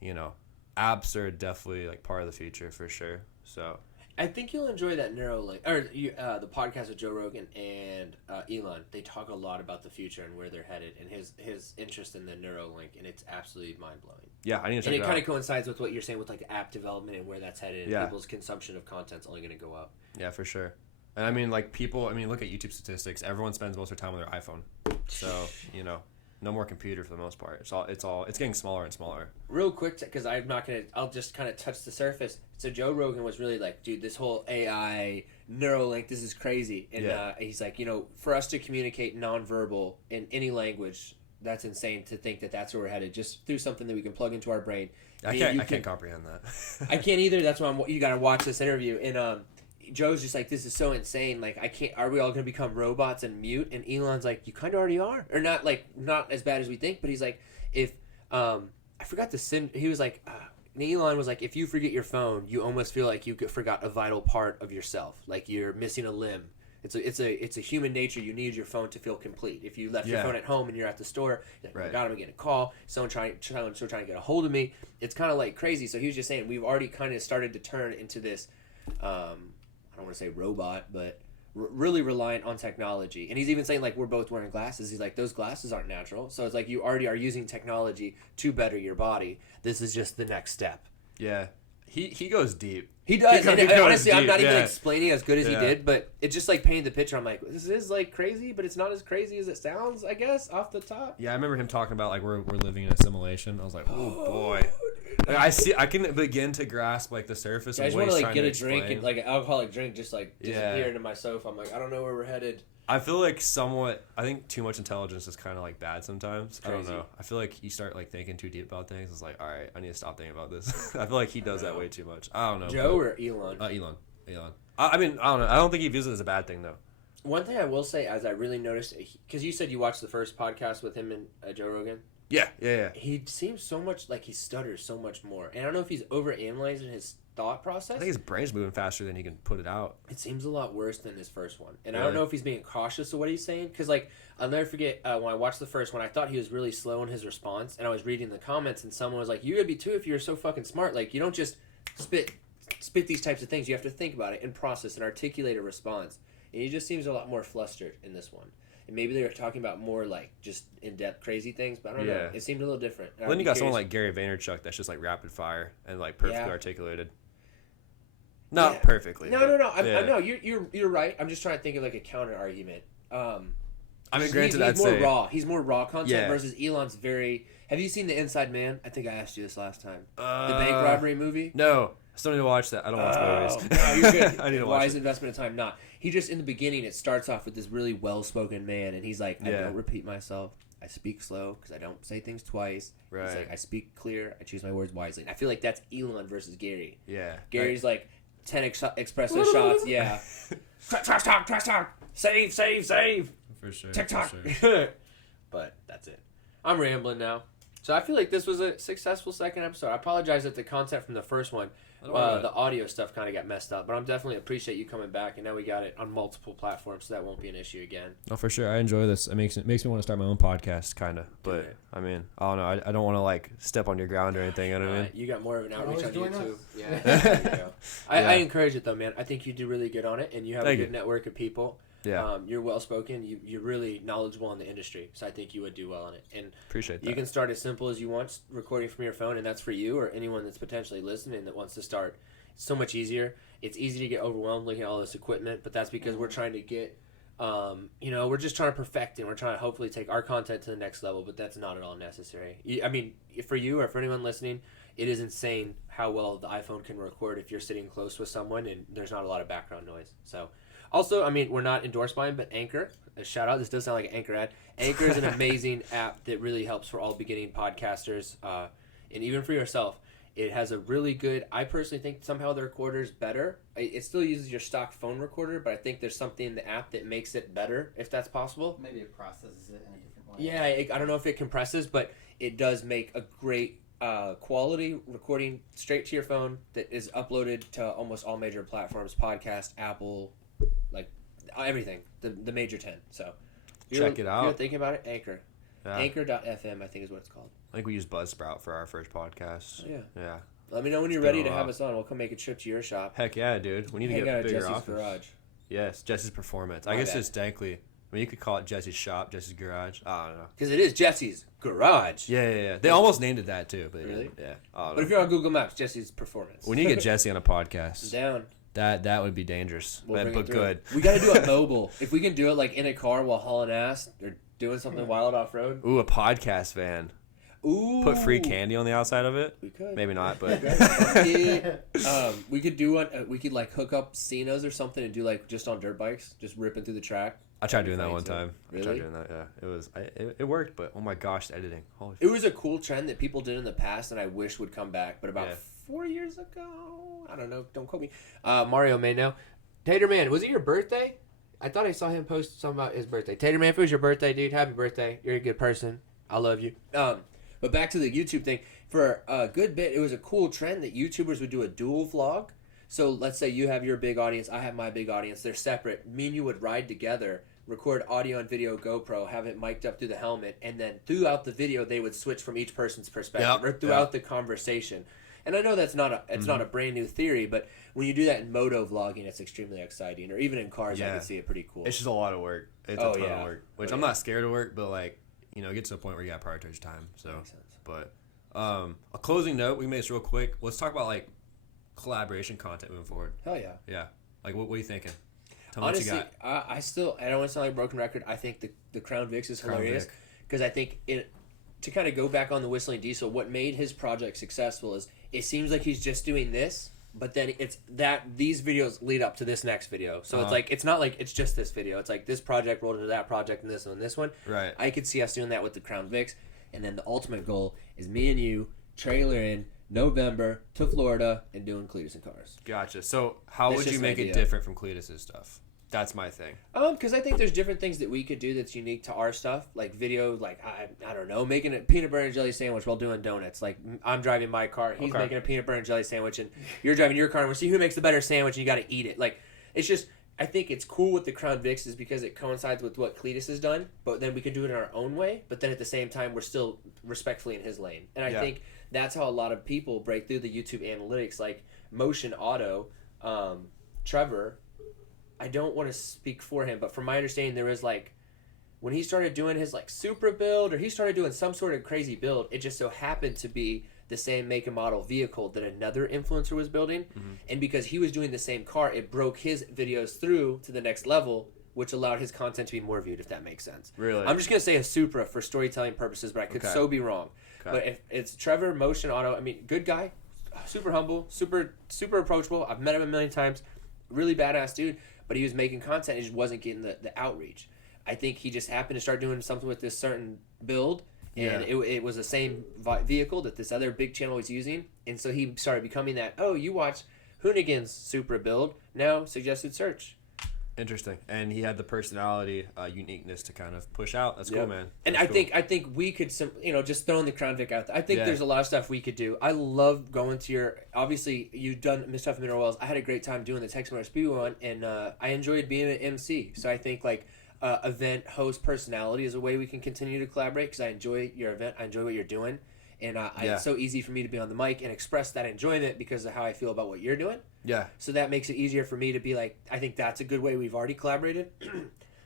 you know, apps are definitely like part of the future for sure. So I think you'll enjoy that Neuralink, or the podcast with Joe Rogan and Elon. They talk a lot about the future and where they're headed, and his interest in the Neuralink, and it's absolutely mind blowing. Yeah, I need to check and it out. Kind of coincides with what you're saying with like app development and where that's headed. And people's consumption of content's only going to go up. Yeah, for sure. And I mean, like people, I mean, look at YouTube statistics. Everyone spends most of their time on their iPhone, so you know. No more computer for the most part. It's getting smaller and smaller. Real quick, because I'll just kind of touch the surface. So Joe Rogan was really like, dude, this whole AI Neuralink, this is crazy. And he's like, you know, for us to communicate nonverbal in any language, that's insane to think that that's where we're headed. Just through something that we can plug into our brain. I can't comprehend that. I can't either. That's why you got to watch this interview. And Joe's just like, this is so insane. Like, I can't. Are we all gonna become robots and mute? And Elon's like, you kind of already are, or not as bad as we think. But he's like, if I forgot the sin. He was like, Elon was like, if you forget your phone, you almost feel like you forgot a vital part of yourself, like you're missing a limb. It's a human nature. You need your phone to feel complete. If you left your phone at home and you're at the store, you're like, God, I'm getting a call. Someone trying to get a hold of me. It's kind of like crazy. So he was just saying, we've already kind of started to turn into this. I don't want to say robot, but really reliant on technology. And he's even saying, like, we're both wearing glasses. He's like, those glasses aren't natural. So it's like you already are using technology to better your body. This is just the next step. Yeah. He goes deep. He does. He and goes honestly, deep. I'm not even explaining as good as he Yeah. did, but it's just like painting the picture. I'm like, this is like crazy, but it's not as crazy as it sounds, I guess, off the top. Yeah, I remember him talking about like we're living in a simulation. I was like, oh boy. Like, I can begin to grasp like the surface. I of just what want to he's like trying get to a drink explain. and like an alcoholic drink, just like disappear into myself. I'm like, I don't know where we're headed. I feel like I think too much intelligence is kind of like bad sometimes. Crazy. I don't know. I feel like you start like thinking too deep about things. It's like, all right, I need to stop thinking about this. I feel like he does that way too much. I don't know. Joe or Elon? Elon. I mean, I don't know. I don't think he views it as a bad thing though. One thing I will say, as I really noticed, because you said you watched the first podcast with him and Joe Rogan. Yeah. He seems so much like he stutters so much more. And I don't know if he's overanalyzing his thought process. I think his brain's moving faster than he can put it out. It seems a lot worse than his first one. And Really? I don't know if he's being cautious of what he's saying. Because, like, I'll never forget when I watched the first one, I thought he was really slow in his response. And I was reading the comments, and someone was like, you would be too if you were so fucking smart. Like, you don't just spit these types of things. You have to think about it and process and articulate a response. And he just seems a lot more flustered in this one. And maybe they were talking about more like just in-depth crazy things, but I don't know. It seemed a little different. Well, then you got someone like Gary Vaynerchuk that's just like rapid fire and like perfectly articulated. Not perfectly. No. I know you're right. I'm just trying to think of like a counter argument. I mean, granted, he's more raw. He's more raw content versus Elon's very. Have you seen The Inside Man? I think I asked you this last time. The bank robbery movie. No, I still need to watch that. I don't watch movies. No, you're good. I need to watch Wise it. investment of time. Not. He just in the beginning. It starts off with this really well-spoken man, and he's like, I don't repeat myself. I speak slow because I don't say things twice. Right. He's like, I speak clear. I choose my words wisely. And I feel like that's Elon versus Gary. Yeah. Gary's like 10 espresso shots. Yeah. Trash talk. Save. For sure. TikTok. For sure. But that's it. I'm rambling now. So I feel like this was a successful second episode. I apologize that the content from the first one, the audio stuff kind of got messed up. But I'm definitely appreciate you coming back. And now we got it on multiple platforms, so that won't be an issue again. No, for sure. I enjoy this. It makes me want to start my own podcast, kind of. But, I mean, I don't know. I don't want to, like, step on your ground or anything. You know what I mean? You got more of an outreach on YouTube. Yeah. There you go. I encourage it, though, man. I think you do really good on it. And you have a good network of people. Yeah. You're well-spoken. You're really knowledgeable in the industry. So I think you would do well on it. And appreciate that. You can start as simple as you want, recording from your phone, and that's for you or anyone that's potentially listening that wants to start. It's so much easier. It's easy to get overwhelmed looking at all this equipment, but that's because we're trying to get, we're just trying to perfect and we're trying to hopefully take our content to the next level, but that's not at all necessary. I mean, for you or for anyone listening, it is insane how well the iPhone can record if you're sitting close with someone and there's not a lot of background noise. So, also, I mean, we're not endorsed by them, but Anchor, a shout out. This does sound like an Anchor ad. Anchor is an amazing app that really helps for all beginning podcasters, and even for yourself. It has a really good. I personally think somehow the recorder's better. It still uses your stock phone recorder, but I think there's something in the app that makes it better, if that's possible. Maybe it processes it in a different way. Yeah, I don't know if it compresses, but it does make a great quality recording straight to your phone that is uploaded to almost all major platforms: podcast, Apple, like everything. The major 10. So check it out. You're thinking about it? Anchor. Yeah. Anchor.fm, I think is what it's called. I think we used Buzzsprout for our first podcast. Oh, yeah. Yeah. Let me know when you're ready to have us on. We'll come make a trip to your shop. Heck yeah, dude. We need to Hang get out a at bigger Jesse's office. Garage. Yes, Jesse's Performance. I My guess bad. it's technically. I mean, you could call it Jesse's Shop, Jesse's Garage. I don't know. Because it is Jesse's Garage. Yeah. They almost named it that too, but they Really? didn't. Yeah. I don't But know. if you're on Google Maps, Jesse's Performance. We need to get Jesse on a podcast. Down. That would be dangerous, We'll bring but it through. good. We got to do it mobile. If we can do it like in a car while hauling ass or doing something wild off road. Ooh, a podcast van. Ooh. Put free candy on the outside of it. We could. Maybe not, but We could do one. We could like hook up Cenas or something and do like just on dirt bikes, just ripping through the track. I tried doing that Funny one too. time. I Really? tried doing that. Yeah, it worked, but oh my gosh, the editing. Holy. It was a cool trend that people did in the past, and I wish would come back. But about Yeah. 4 years ago, I don't know. Don't quote me. Mario may know. Tater Man, was it your birthday? I thought I saw him post something about his birthday. Tater Man, if it was your birthday, dude, happy birthday. You're a good person. I love you. But back to the YouTube thing. For a good bit, it was a cool trend that YouTubers would do a dual vlog. So let's say you have your big audience, I have my big audience. They're separate. Me and you would ride together, record audio and video GoPro, have it mic'd up through the helmet, and then throughout the video, they would switch from each person's perspective Yep, or throughout the conversation. And I know that's not not a brand new theory, but when you do that in moto vlogging, it's extremely exciting. Or even in cars, I Yeah. can see it pretty cool. It's just a lot of work. It's Oh, a ton yeah. of work, which Oh, I'm yeah. not scared of work, but like it gets to a point where you got to prioritize your time. So, Makes sense. but a closing note, we can make this real quick. Let's talk about like collaboration content moving forward. Hell yeah. Yeah, like what are you thinking? Tell me Honestly, what you got. I don't want to sound like a broken record. I think the Crown Vics is Crown hilarious Vic. because I think to kind of go back on the Whistling Diesel, what made his project successful is it seems like he's just doing this, but then it's that these videos lead up to this next video. So it's like it's not like it's just this video. It's like this project rolled into that project and this one and this one. Right. I could see us doing that with the Crown Vics, and then the ultimate goal is me and you trailer in November to Florida and doing Cletus and Cars. Gotcha. So how That's would you just an make it idea. different from Cletus's stuff? That's my thing. Because I think there's different things that we could do that's unique to our stuff, like video, like I don't know, making a peanut butter and jelly sandwich while doing donuts. Like I'm driving my car, he's Okay. making a peanut butter and jelly sandwich, and you're driving your car, and we'll see who makes the better sandwich, and you got to eat it. Like it's just, I think it's cool with the Crown Vics is because it coincides with what Cletus has done, but then we can do it in our own way. But then at the same time, we're still respectfully in his lane, and I think that's how a lot of people break through the YouTube analytics, like Motion Auto, Trevor. I don't want to speak for him, but from my understanding, there was like, when he started doing his like Supra build, or he started doing some sort of crazy build, it just so happened to be the same make and model vehicle that another influencer was building. And because he was doing the same car, it broke his videos through to the next level, which allowed his content to be more viewed, if that makes sense. Really? I'm just going to say a Supra for storytelling purposes, but I could so be wrong. Okay. But if it's Trevor Motion Auto, I mean, good guy, super humble, super approachable. I've met him a million times. Really badass dude. But he was making content and just wasn't getting the outreach. I think he just happened to start doing something with this certain build, and it was the same vehicle that this other big channel was using. And so he started becoming that, oh, you watch Hoonigan's Supra build, now suggested search. Interesting. And he had the personality, uniqueness to kind of push out. That's cool, man. And That's cool. I think we could, just throwing the Crown Vic out there. I think there's a lot of stuff we could do. I love going to your, obviously you've done Miss Stuff Mineral Wells. I had a great time doing the Texas Motor Speedway one, and I enjoyed being an MC. So I think like event host personality is a way we can continue to collaborate, because I enjoy your event. I enjoy what you're doing. And it's so easy for me to be on the mic and express that enjoyment because of how I feel about what you're doing. Yeah. So that makes it easier for me to be like, I think that's a good way. We've already collaborated.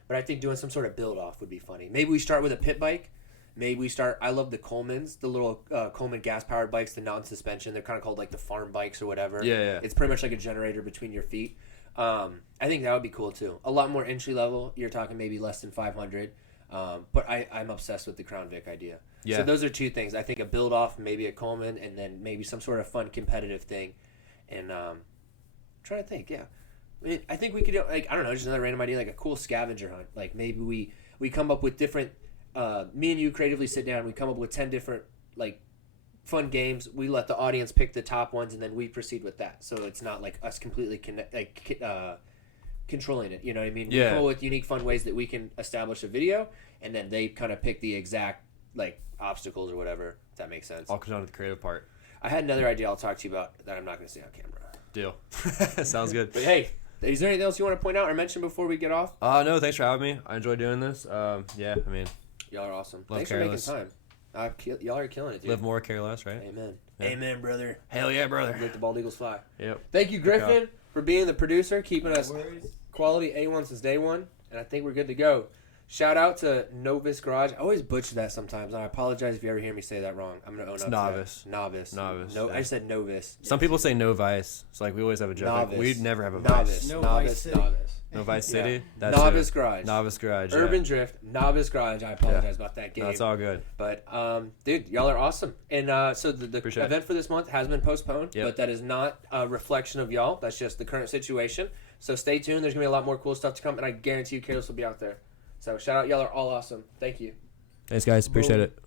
But I think doing some sort of build-off would be funny. Maybe we start with a pit bike. Maybe we start, I love the Colemans, the little Coleman gas-powered bikes, the non-suspension. They're kind of called like the farm bikes or whatever. Yeah. It's pretty much like a generator between your feet. I think that would be cool too. A lot more entry-level. You're talking maybe less than 500. But I'm obsessed with the Crown Vic idea. Yeah. So those are two things. I think a build-off, maybe a Coleman, and then maybe some sort of fun competitive thing. And trying to think, I think we could do, like, I don't know, just another random idea, like a cool scavenger hunt. Like maybe we come up with different, me and you creatively sit down, we come up with 10 different like fun games. We let the audience pick the top ones, and then we proceed with that. So it's not like us completely controlling it. You know what I mean? We come up with unique, fun ways that we can establish a video, and then they kind of pick the exact like obstacles or whatever. If that makes sense. All comes down to the creative part. I had another idea I'll talk to you about that I'm not going to say on camera. Deal. Sounds good. But hey, is there anything else you want to point out or mention before we get off? No, thanks for having me. I enjoy doing this. Yeah, I mean, y'all are awesome. Love Thanks Kareless. for making time. Y'all are killing it, dude. Live more, care less, right? Amen. Yeah. Amen, brother. Hell yeah, brother. Let the bald eagles fly. Yep. Thank you, Griffin, for being the producer, keeping us worries. quality A1 since day one, and I think we're good to go. Shout out to Novice Garage. I always butcher that sometimes, and I apologize if you ever hear me say that wrong. I'm gonna own up Novice. to that. Novice. Novice. No, Yeah. I just said Novice. Some people say Novice. It's like we always have a joke. Novice. Like, we'd never have a Novice. vice. Novice. Novice. Novice City. Yeah. That's Novice Garage. Novice Garage. Urban Drift. Novice Garage. I apologize about that game. No, it's all good. But dude, y'all are awesome. And so the event for this month has been postponed, but that is not a reflection of y'all. That's just the current situation. So stay tuned. There's gonna be a lot more cool stuff to come, and I guarantee you, Kareless will be out there. So shout out, y'all are all awesome. Thank you. Thanks, guys. Appreciate it.